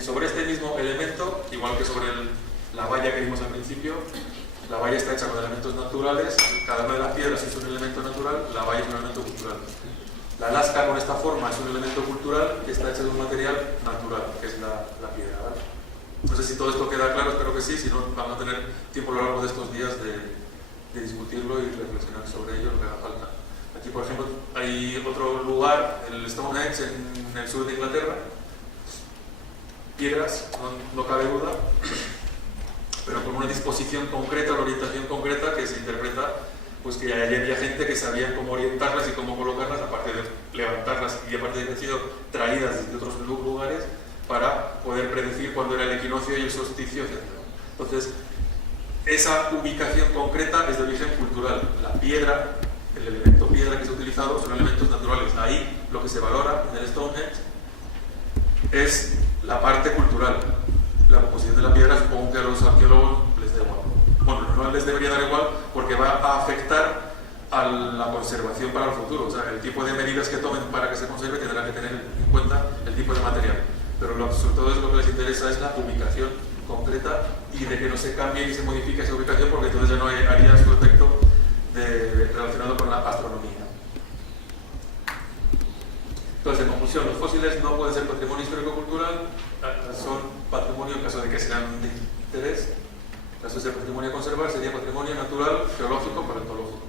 sobre este mismo elemento, igual que sobre la valla que vimos al principio, la valla está hecha con elementos naturales, cada una de las piedras es un elemento natural, la valla es un elemento cultural. La lasca con esta forma es un elemento cultural que está hecha de un material natural, que es la piedra, ¿vale? No sé si todo esto queda claro, espero que sí, si no vamos a tener tiempo a lo largo de estos días de discutirlo y reflexionar sobre ello, lo que haga falta. Aquí, por ejemplo, hay otro lugar, el Stonehenge en el sur de Inglaterra, piedras, no cabe duda, pero con una disposición concreta, una orientación concreta que se interpreta pues que había gente que sabía cómo orientarlas y cómo colocarlas, aparte de levantarlas y aparte de que han sido traídas desde otros lugares para poder predecir cuándo era el equinoccio y el solsticio, etc. Entonces, esa ubicación concreta es de origen cultural. La piedra, el elemento piedra que se ha utilizado son elementos naturales. Ahí lo que se valora en el Stonehenge es la parte cultural. La composición de la piedra supongo que a los arqueólogos les da igual. Bueno, no les debería dar igual porque va a afectar a la conservación para el futuro. O sea, el tipo de medidas que tomen para que se conserve tendrán que tener en cuenta el tipo de material. Pero sobre todo es lo que les interesa es la ubicación concreta y de que no se cambie ni se modifique esa ubicación porque entonces ya no haría su efecto relacionado con la astronomía. Entonces, en conclusión, los fósiles no pueden ser patrimonio histórico-cultural, son patrimonio en caso de que sean de interés. En caso de ser patrimonio a conservar, sería patrimonio natural, geológico, paleontológico.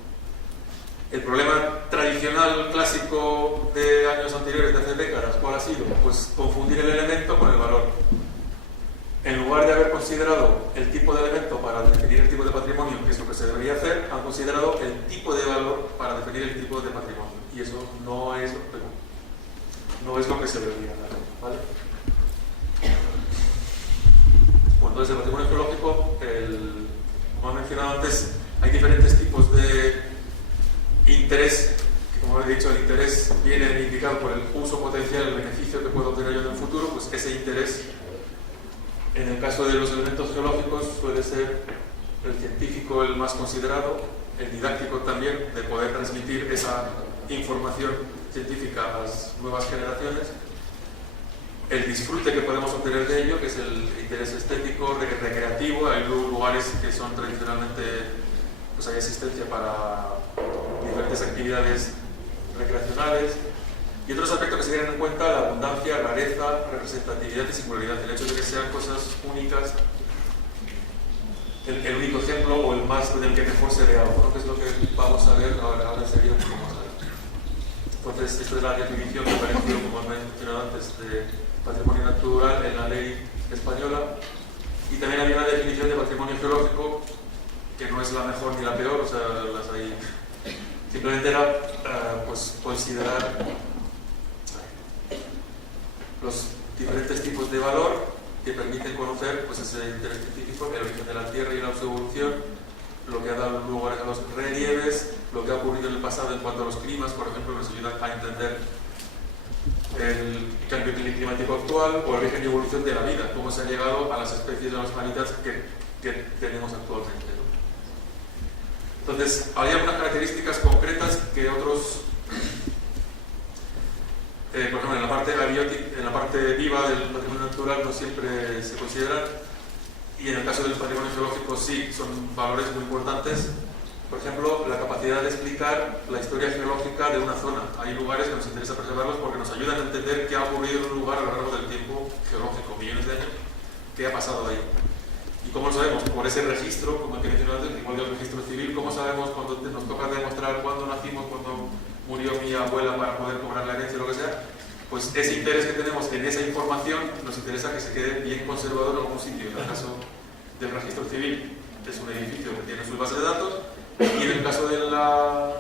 El problema tradicional, clásico de años anteriores, de hace décadas, ¿cuál ha sido? Pues confundir el elemento con el valor. En lugar de haber considerado el tipo de elemento para definir el tipo de patrimonio, que es lo que se debería hacer, han considerado el tipo de valor para definir el tipo de patrimonio. Y eso no es lo que se debería hacer, ¿vale? Bueno, entonces el patrimonio geológico, como he mencionado antes, hay diferentes tipos de interés, que como he dicho, el interés viene indicado por el uso potencial, el beneficio que puedo obtener yo en el futuro, pues ese interés, en el caso de los elementos geológicos, suele ser el científico el más considerado, el didáctico también, de poder transmitir esa información científica a las nuevas generaciones, el disfrute que podemos obtener de ello, que es el interés estético, recreativo. Hay lugares que son tradicionalmente, pues hay asistencia para diferentes actividades recreacionales, y otros aspectos que se tienen en cuenta: la abundancia, rareza, representatividad y singularidad, el hecho de que sean cosas únicas, el único ejemplo o el más del que mejor se ve algo, ¿no? Que es lo que vamos a ver ahora enseguida un poco más adelante. Entonces, esta es la definición que apareció, como he mencionado antes, de patrimonio natural en la ley española. Y también había una definición de patrimonio geológico que no es la mejor ni la peor, o sea, las hay. Simplemente era pues considerar los diferentes tipos de valor que permiten conocer pues ese interés científico, el origen de la Tierra y la su evolución, lo que ha dado lugar a los relieves, lo que ha ocurrido en el pasado en cuanto a los climas, por ejemplo, nos ayuda a entender el cambio climático actual o el origen y evolución de la vida, cómo se ha llegado a las especies de los planetas que tenemos actualmente, ¿no? Entonces, hay algunas características concretas que otros, por ejemplo, en la parte abiótica, en la parte viva del patrimonio natural no siempre se consideran, y en el caso del patrimonio geológico sí, son valores muy importantes. Por ejemplo, la capacidad de explicar la historia geológica de una zona. Hay lugares que nos interesa preservarlos porque nos ayudan a entender qué ha ocurrido en un lugar a lo largo del tiempo geológico, millones de años, qué ha pasado ahí. ¿Y cómo lo sabemos? Por ese registro, como el que mencioné antes, igual del registro civil. ¿Cómo sabemos cuando nos toca demostrar cuándo nacimos, cuándo murió mi abuela para poder cobrar la herencia, lo que sea? Pues ese interés que tenemos en esa información nos interesa que se quede bien conservado en algún sitio. En el caso del registro civil es un edificio que tiene su base de datos, y en el caso del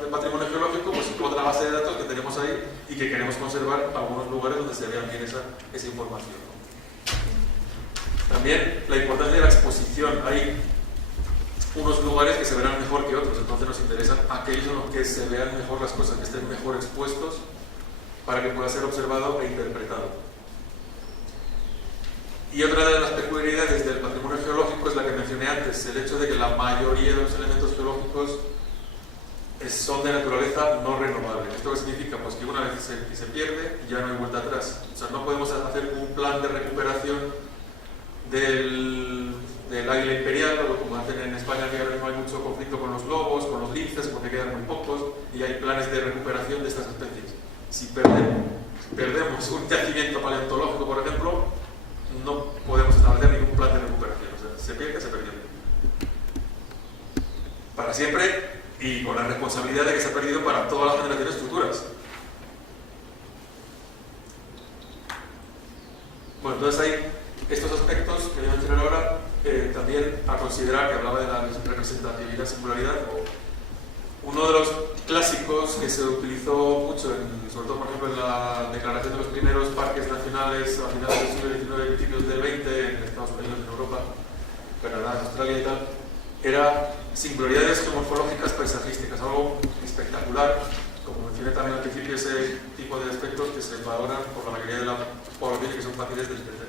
patrimonio geológico, pues otra base de datos que tenemos ahí y que queremos conservar algunos lugares donde se vean bien esa información. También la importancia de la exposición. Hay unos lugares que se verán mejor que otros, entonces nos interesan aquellos en los que se vean mejor las cosas, que estén mejor expuestos para que pueda ser observado e interpretado. Y otra de las peculiaridades del patrimonio geológico es la que mencioné antes, el hecho de que la mayoría de los elementos geológicos son de naturaleza no renovable. ¿Esto qué significa? Pues que una vez que se pierde, ya no hay vuelta atrás. O sea, no podemos hacer un plan de recuperación del águila imperial, o como hacen en España, que ahora mismo hay mucho conflicto con los lobos, con los linces, porque quedan muy pocos, y hay planes de recuperación de estas especies. Si perdemos un yacimiento paleontológico, por ejemplo, no podemos establecer ningún plan de recuperación. O sea, se pierde, se perdió. Para siempre, y con la responsabilidad de que se ha perdido para todas las generaciones futuras. Bueno, entonces hay estos aspectos que voy a mencionar ahora, también a considerar, que hablaba de la representatividad, singularidad. Uno de los clásicos que se utilizó mucho, sobre todo por ejemplo en la declaración de los primeros parques nacionales a finales del siglo XIX y principios del XX en Estados Unidos, en Europa, Canadá, en Australia y tal, era singularidades geomorfológicas paisajísticas, algo espectacular. Como mencioné también al principio, ese tipo de aspectos que se valoran por la mayoría de la población y que son fáciles de entender.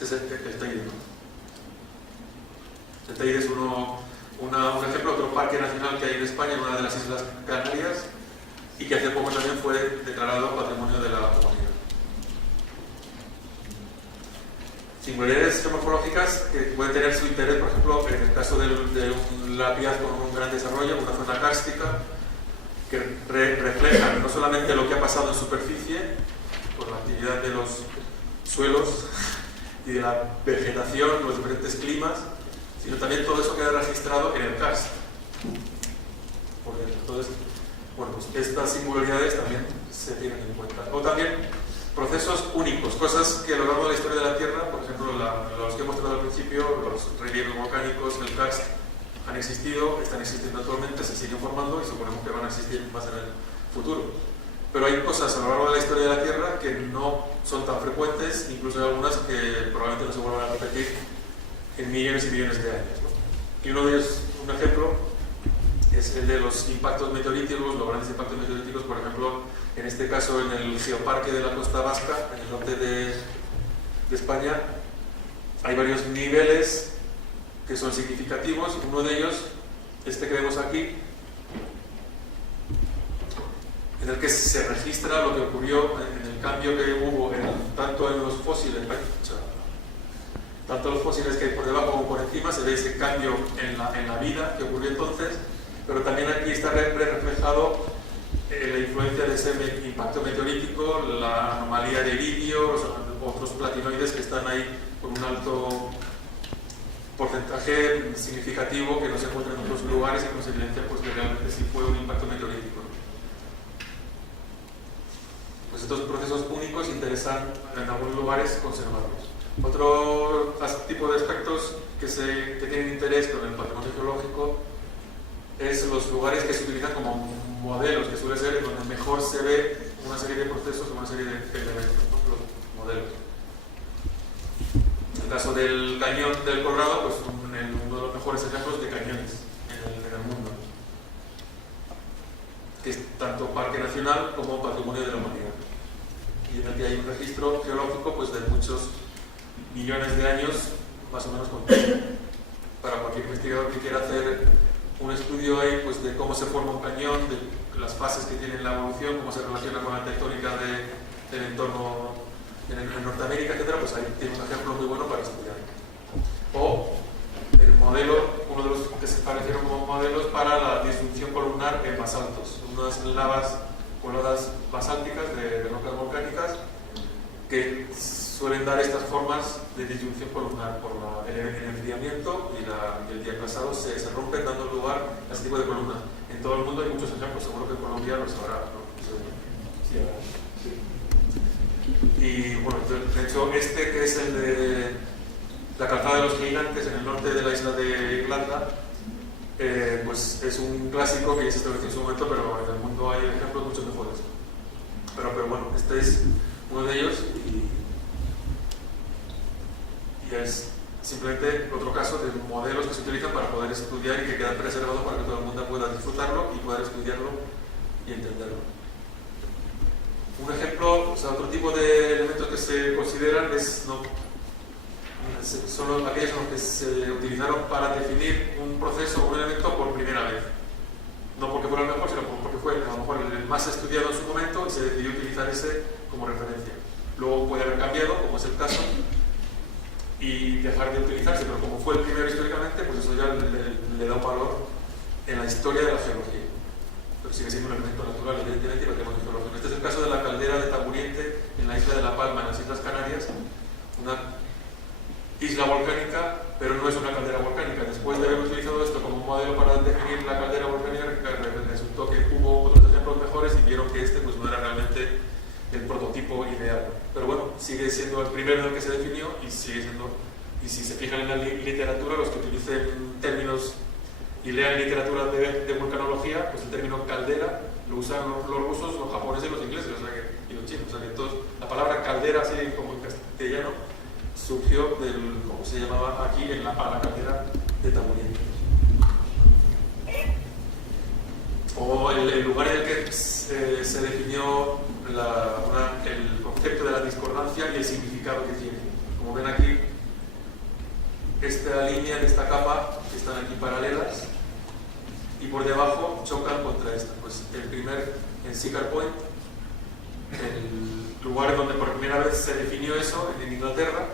Este es el Teide, ¿no? El Teide es un ejemplo, otro parque nacional que hay en España, en una de las Islas Canarias, y que hace poco también fue declarado Patrimonio de la Humanidad. Singularidades geomorfológicas que pueden tener su interés, por ejemplo, en el caso de un lápiz con un gran desarrollo, una zona kárstica, que reflejan no solamente lo que ha pasado en superficie, por la actividad de los suelos y de la vegetación, los diferentes climas, sino también todo eso queda registrado en el karst. Entonces, bueno, pues estas singularidades también se tienen en cuenta. O también procesos únicos, cosas que a lo largo de la historia de la Tierra, por ejemplo, los que he mostrado al principio, los relieves volcánicos, el karst, han existido, están existiendo actualmente, se siguen formando y suponemos que van a existir más en el futuro. Pero hay cosas a lo largo de la historia de la Tierra que no son tan frecuentes, incluso hay algunas que probablemente no se vuelvan a repetir en millones y millones de años, ¿no? Y uno de ellos, un ejemplo, es el de los impactos meteoríticos, los grandes impactos meteoríticos, por ejemplo, en este caso en el Geoparque de la Costa Vasca, en el norte de España, hay varios niveles que son significativos. Uno de ellos, este que vemos aquí, en el que se registra lo que ocurrió en el cambio que hubo tanto en los fósiles, tanto los fósiles que hay por debajo como por encima, se ve ese cambio en la vida que ocurrió entonces, pero también aquí está reflejado la influencia de ese impacto meteorítico, la anomalía de iridio, los otros platinoides que están ahí con un alto porcentaje significativo que no se encuentra en otros lugares y que nos evidencia pues, que realmente sí fue un impacto meteorítico. Pues estos procesos únicos interesan en algunos lugares conservarlos. Otro tipo de aspectos que tienen interés con el patrimonio geológico es los lugares que se utilizan como modelos, que suele ser en donde mejor se ve una serie de procesos o una serie de elementos, ¿no? Los modelos. En el caso del cañón del Colorado, pues uno de los mejores ejemplos de cañones en el mundo, que es tanto parque nacional como patrimonio de la humanidad. Y en el que hay un registro geológico pues, de muchos millones de años, más o menos completo. Para cualquier investigador que quiera hacer un estudio ahí pues, de cómo se forma un cañón, de las fases que tiene la evolución, cómo se relaciona con la tectónica del entorno en Norteamérica, etc., pues ahí tiene un ejemplo muy bueno para estudiar. O el modelo uno de los que se parecieron como modelos para la disfunción columnar en basaltos, unas lavas coladas basálticas de rocas volcánicas que suelen dar estas formas de disyunción columnar por el enfriamiento y el diaplasado se rompen dando lugar a este tipo de columnas. En todo el mundo hay muchos ejemplos, seguro que Colombia lo sabrá, ¿no? Sí. Y bueno, de hecho este que es el de la calzada de los gigantes en el norte de la isla de Irlanda, pues es un clásico que ya se estableció en su momento, pero en el mundo hay ejemplos mucho mejores. Pero bueno, este es uno de ellos y es simplemente otro caso de modelos que se utilizan para poder estudiar y que quedan preservados para que todo el mundo pueda disfrutarlo y poder estudiarlo y entenderlo. Un ejemplo, o sea, otro tipo de elementos que se consideran son aquellos que se utilizaron para definir un proceso o un elemento por primera vez. No porque fuera el mejor, sino porque fue a lo mejor el más estudiado en su momento y se decidió utilizar ese como referencia. Luego puede haber cambiado, como es el caso, y dejar de utilizarse, pero como fue el primero históricamente, pues eso ya le da un valor en la historia de la geología. Pero sigue siendo un elemento natural, evidentemente, y lo tenemos en geología. Este es el caso de la caldera de Taburiente en la isla de La Palma, en las Islas Canarias, una isla volcánica, pero no es una caldera volcánica. Después de haber utilizado esto como un modelo para definir la caldera volcánica, resultó que hubo otros ejemplos mejores y vieron que este pues, no era realmente el prototipo ideal. Pero bueno, sigue siendo el primero en el que se definió y sigue siendo, y si se fijan en la literatura, los que utilicen términos y lean literatura de vulcanología, pues el término caldera lo usan los rusos, los japoneses y los ingleses, o sea y los chinos. O sea que la palabra caldera, así como en castellano, surgió del, como se llamaba aquí, a la caldera de Taburiente. O el lugar en el que se definió el concepto de la discordancia y el significado que tiene. Como ven aquí, esta línea de esta capa que están aquí paralelas y por debajo chocan contra esta. Pues el primer, en Siccar Point, el lugar donde por primera vez se definió eso, en Inglaterra,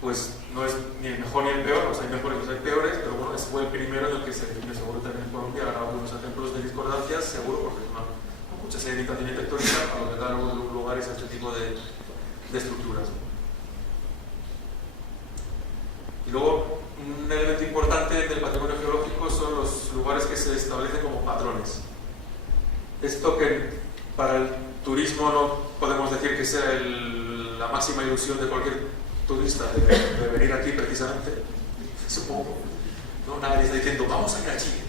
pues no es ni el mejor ni el peor, o sea, hay mejores y hay peores, pero bueno, ese fue el primero en el que se definió. Seguro también en Colombia habrá algunos ejemplos de discordancias, seguro, porque es mucha sedimentación tectónica a lo que da lugares a este tipo de estructuras. Y luego, un elemento importante del patrimonio geológico son los lugares que se establecen como patrones. Esto que para el turismo no podemos decir que sea la máxima ilusión de cualquier turista de venir aquí precisamente, supongo, ¿no? Nadie está diciendo vamos a ir a Chile,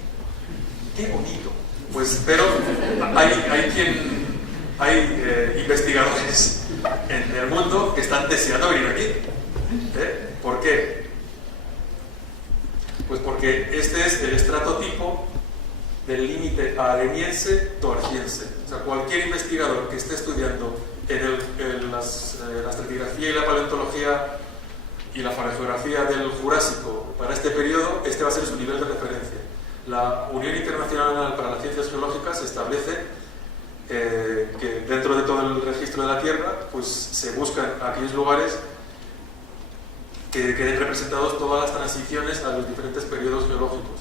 qué bonito, pues, pero hay investigadores en el mundo que están deseando venir aquí. ¿Por qué? Pues porque este es el estratotipo del límite areniense toarciense. O sea, cualquier investigador que esté estudiando la estratigrafía y la paleontología y la fanegeografía del Jurásico para este periodo, este va a ser su nivel de referencia. La Unión Internacional para las Ciencias Geológicas establece que dentro de todo el registro de la Tierra pues se buscan aquellos lugares que queden representados todas las transiciones a los diferentes periodos geológicos.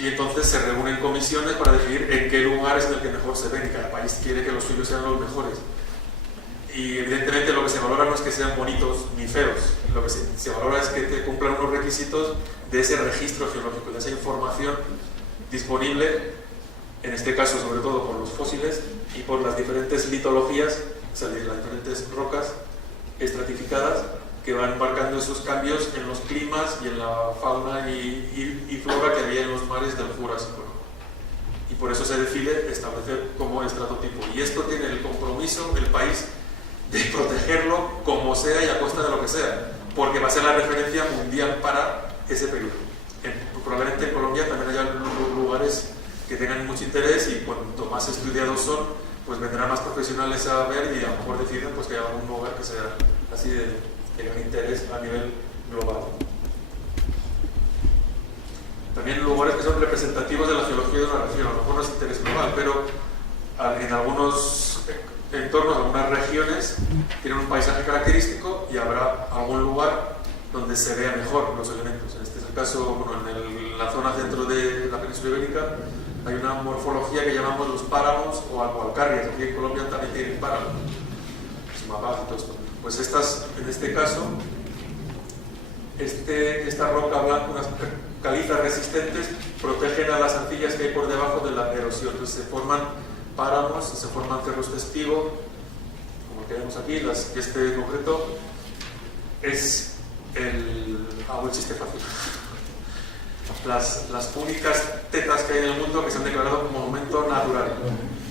Y entonces se reúnen comisiones para decidir en qué lugar es el que mejor se ven, y cada país quiere que los suyos sean los mejores. Y evidentemente lo que se valora no es que sean bonitos ni feos, lo que se valora es que te cumplan unos requisitos de ese registro geológico, de esa información disponible, en este caso sobre todo por los fósiles y por las diferentes litologías, o sea, las diferentes rocas estratificadas que van marcando esos cambios en los climas y en la fauna y flora que había en los mares del Jurásico, ¿no? Y por eso se decide establecer como estratotipo. Y esto tiene el compromiso del país de protegerlo como sea y a costa de lo que sea, porque va a ser la referencia mundial para ese periodo. Probablemente en Colombia también haya lugares que tengan mucho interés y cuanto más estudiados son, pues vendrán más profesionales a ver y a lo mejor deciden pues, que haya algún lugar que sea así de gran interés a nivel global. También lugares que son representativos de la geología de una región, a lo mejor no es interés global, pero en algunos entornos, algunas regiones tienen un paisaje característico y habrá algún lugar donde se vea mejor los elementos. En este caso, bueno, en la zona centro de la península ibérica, hay una morfología que llamamos los páramos o alcarrias. Aquí en Colombia también tienen páramos, Sumapaz y todo esto. Pues estas, en este caso, esta roca blanca, unas calizas resistentes, protegen a las arcillas que hay por debajo de la erosión. Entonces se forman páramos, se forman cerros testigos, como el que vemos aquí. Este en concreto es hago el chiste fácil. Las únicas tetas que hay en el mundo que se han declarado como monumento natural.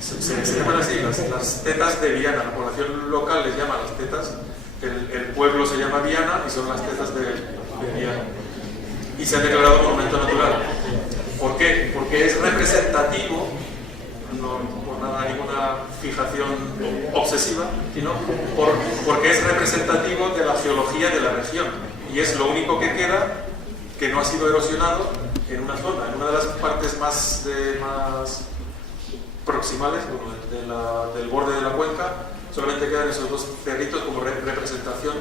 Se llaman así, las tetas de Viana. La población local les llama las tetas, el pueblo se llama Viana y son las tetas de Viana. Y se han declarado monumento natural. ¿Por qué? Porque es representativo, no por nada, ninguna fijación obsesiva, sino porque es representativo de la geología de la región. Y es lo único que queda que no ha sido erosionado en una zona, en una de las partes más proximales, bueno, del borde de la cuenca. Solamente quedan esos dos cerritos como representación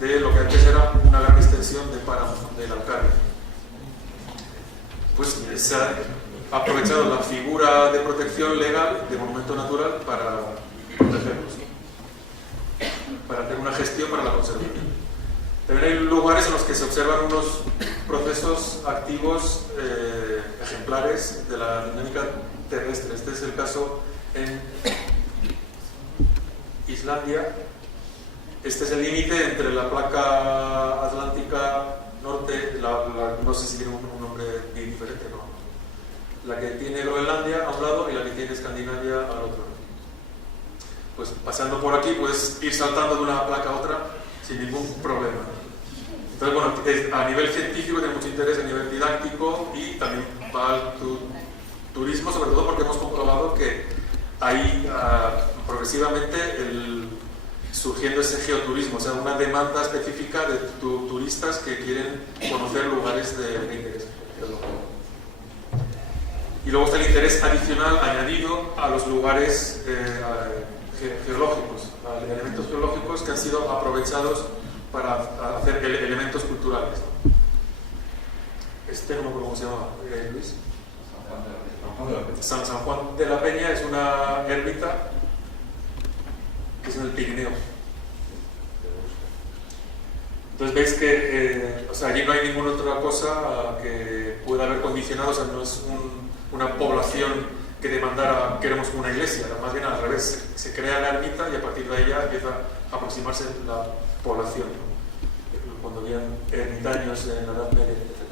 de lo que antes era una gran extensión de páramo, del Alcarria. Pues se ha aprovechado la figura de protección legal de monumento natural para protegerlos, para hacer una gestión para la conservación. También hay lugares en los que se observan unos procesos activos ejemplares de la dinámica terrestre. Este es el caso en Islandia. Este es el límite entre la placa atlántica norte, no sé si tiene un nombre bien diferente, ¿no? La que tiene Groenlandia a un lado y la que tiene Escandinavia al otro. Pues pasando por aquí puedes ir saltando de una placa a otra sin ningún problema. Entonces, bueno, a nivel científico tiene mucho interés, a nivel didáctico, y también va al turismo, sobre todo porque hemos comprobado que hay progresivamente surgiendo ese geoturismo, o sea, una demanda específica de turistas que quieren conocer lugares de interés. Y luego está el interés adicional añadido a los lugares geológicos, a elementos geológicos que han sido aprovechados para hacer elementos culturales. No me acuerdo cómo se llama, Luis. San Juan de la Peña es una ermita que es en el Pirineo. Entonces veis que o sea, allí no hay ninguna otra cosa que pueda haber condicionado, o sea, no es una población que demandara queremos una iglesia, más bien al revés, se crea la ermita y a partir de ahí ya empieza a aproximarse la población, ¿no? Cuando habían ermitaños en la Edad Media, etc.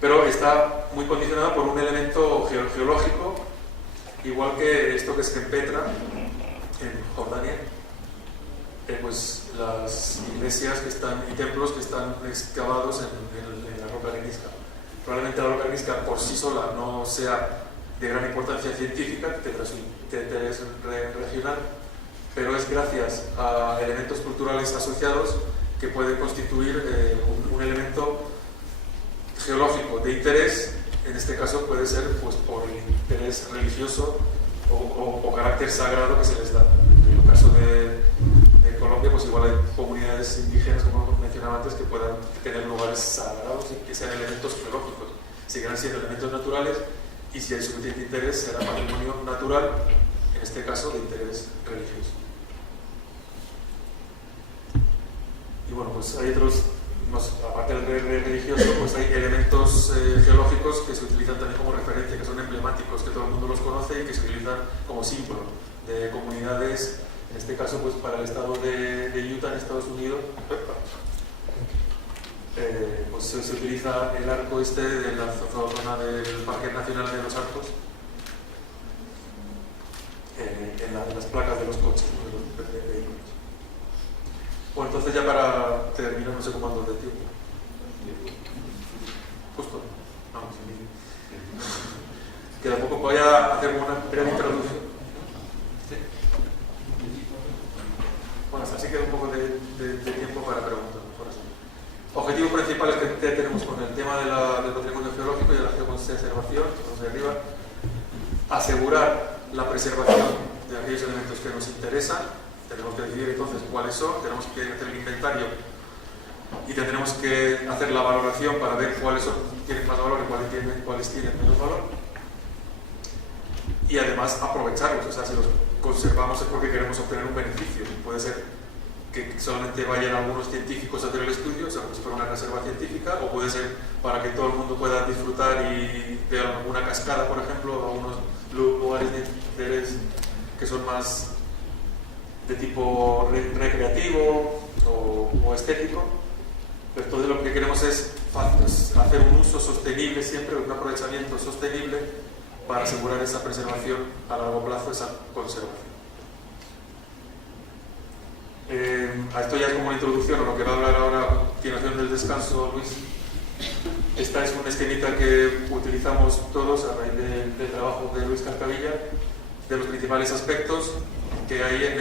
Pero está muy condicionada por un elemento geológico, igual que esto que es en Petra, en Jordania, pues las iglesias que están y templos que están excavados en la roca arenisca. Probablemente la roca arenisca por sí sola no sea de gran importancia científica, tendrá su interés regional, pero es gracias a elementos culturales asociados que pueden constituir un elemento geológico de interés. En este caso puede ser pues, por el interés religioso o carácter sagrado que se les da. En el caso de Colombia, pues igual hay comunidades indígenas, como mencionaba antes, que puedan tener lugares sagrados y que sean elementos geológicos. Seguirán siendo elementos naturales y si hay suficiente interés será patrimonio natural, en este caso de interés religioso. Y bueno, pues hay otros, aparte del religioso, pues hay elementos geológicos que se utilizan también como referencia, que son emblemáticos, que todo el mundo los conoce y que se utilizan como símbolo de comunidades. En este caso, pues para el estado de Utah, en Estados Unidos, pues se utiliza el arco este de la zona del Parque Nacional de los Arcos, en las placas de los coches, ¿no? De los vehículos. Bueno, entonces ya para terminar, no sé cómo ando de tiempo. Justo, vamos, queda poco, voy a hacer una breve introducción. Bueno, así queda un poco de tiempo para preguntas. Objetivos principales que tenemos con el tema del patrimonio geológico y de la geoconservación, de arriba, asegurar la preservación de aquellos elementos que nos interesan. Tenemos que decidir entonces cuáles son, tenemos que hacer el inventario y tendremos que hacer la valoración para ver cuáles tienen más valor y cuáles tienen menos valor, y además aprovecharlos. O sea, si los conservamos es porque queremos obtener un beneficio. Puede ser que solamente vayan algunos científicos a hacer el estudio, o sea, como si fuera una reserva científica, o puede ser para que todo el mundo pueda disfrutar y de alguna cascada, por ejemplo, o algunos lugares de interés que son más de tipo recreativo o estético. Entonces lo que queremos es hacer un uso sostenible siempre, un aprovechamiento sostenible para asegurar esa preservación a largo plazo, esa conservación. Esto ya es como una introducción a lo que va a hablar ahora a continuación del descanso, Luis. Esta es una esquemita que utilizamos todos a raíz del trabajo de Luis Carcavilla, de los principales aspectos que hay en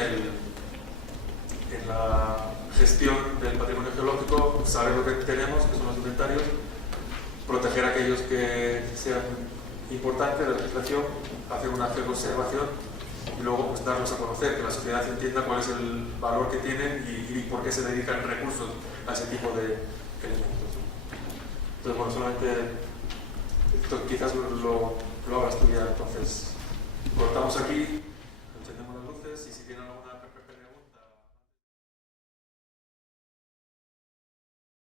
la gestión del patrimonio geológico: saber lo que tenemos, que son los inventarios, proteger aquellos que sean importantes de la legislación, hacer una geoconservación y luego pues darlos a conocer, que la sociedad entienda cuál es el valor que tienen y por qué se dedican recursos a ese tipo de elementos. Entonces, bueno, solamente esto quizás lo hagas tú ya. Entonces cortamos aquí.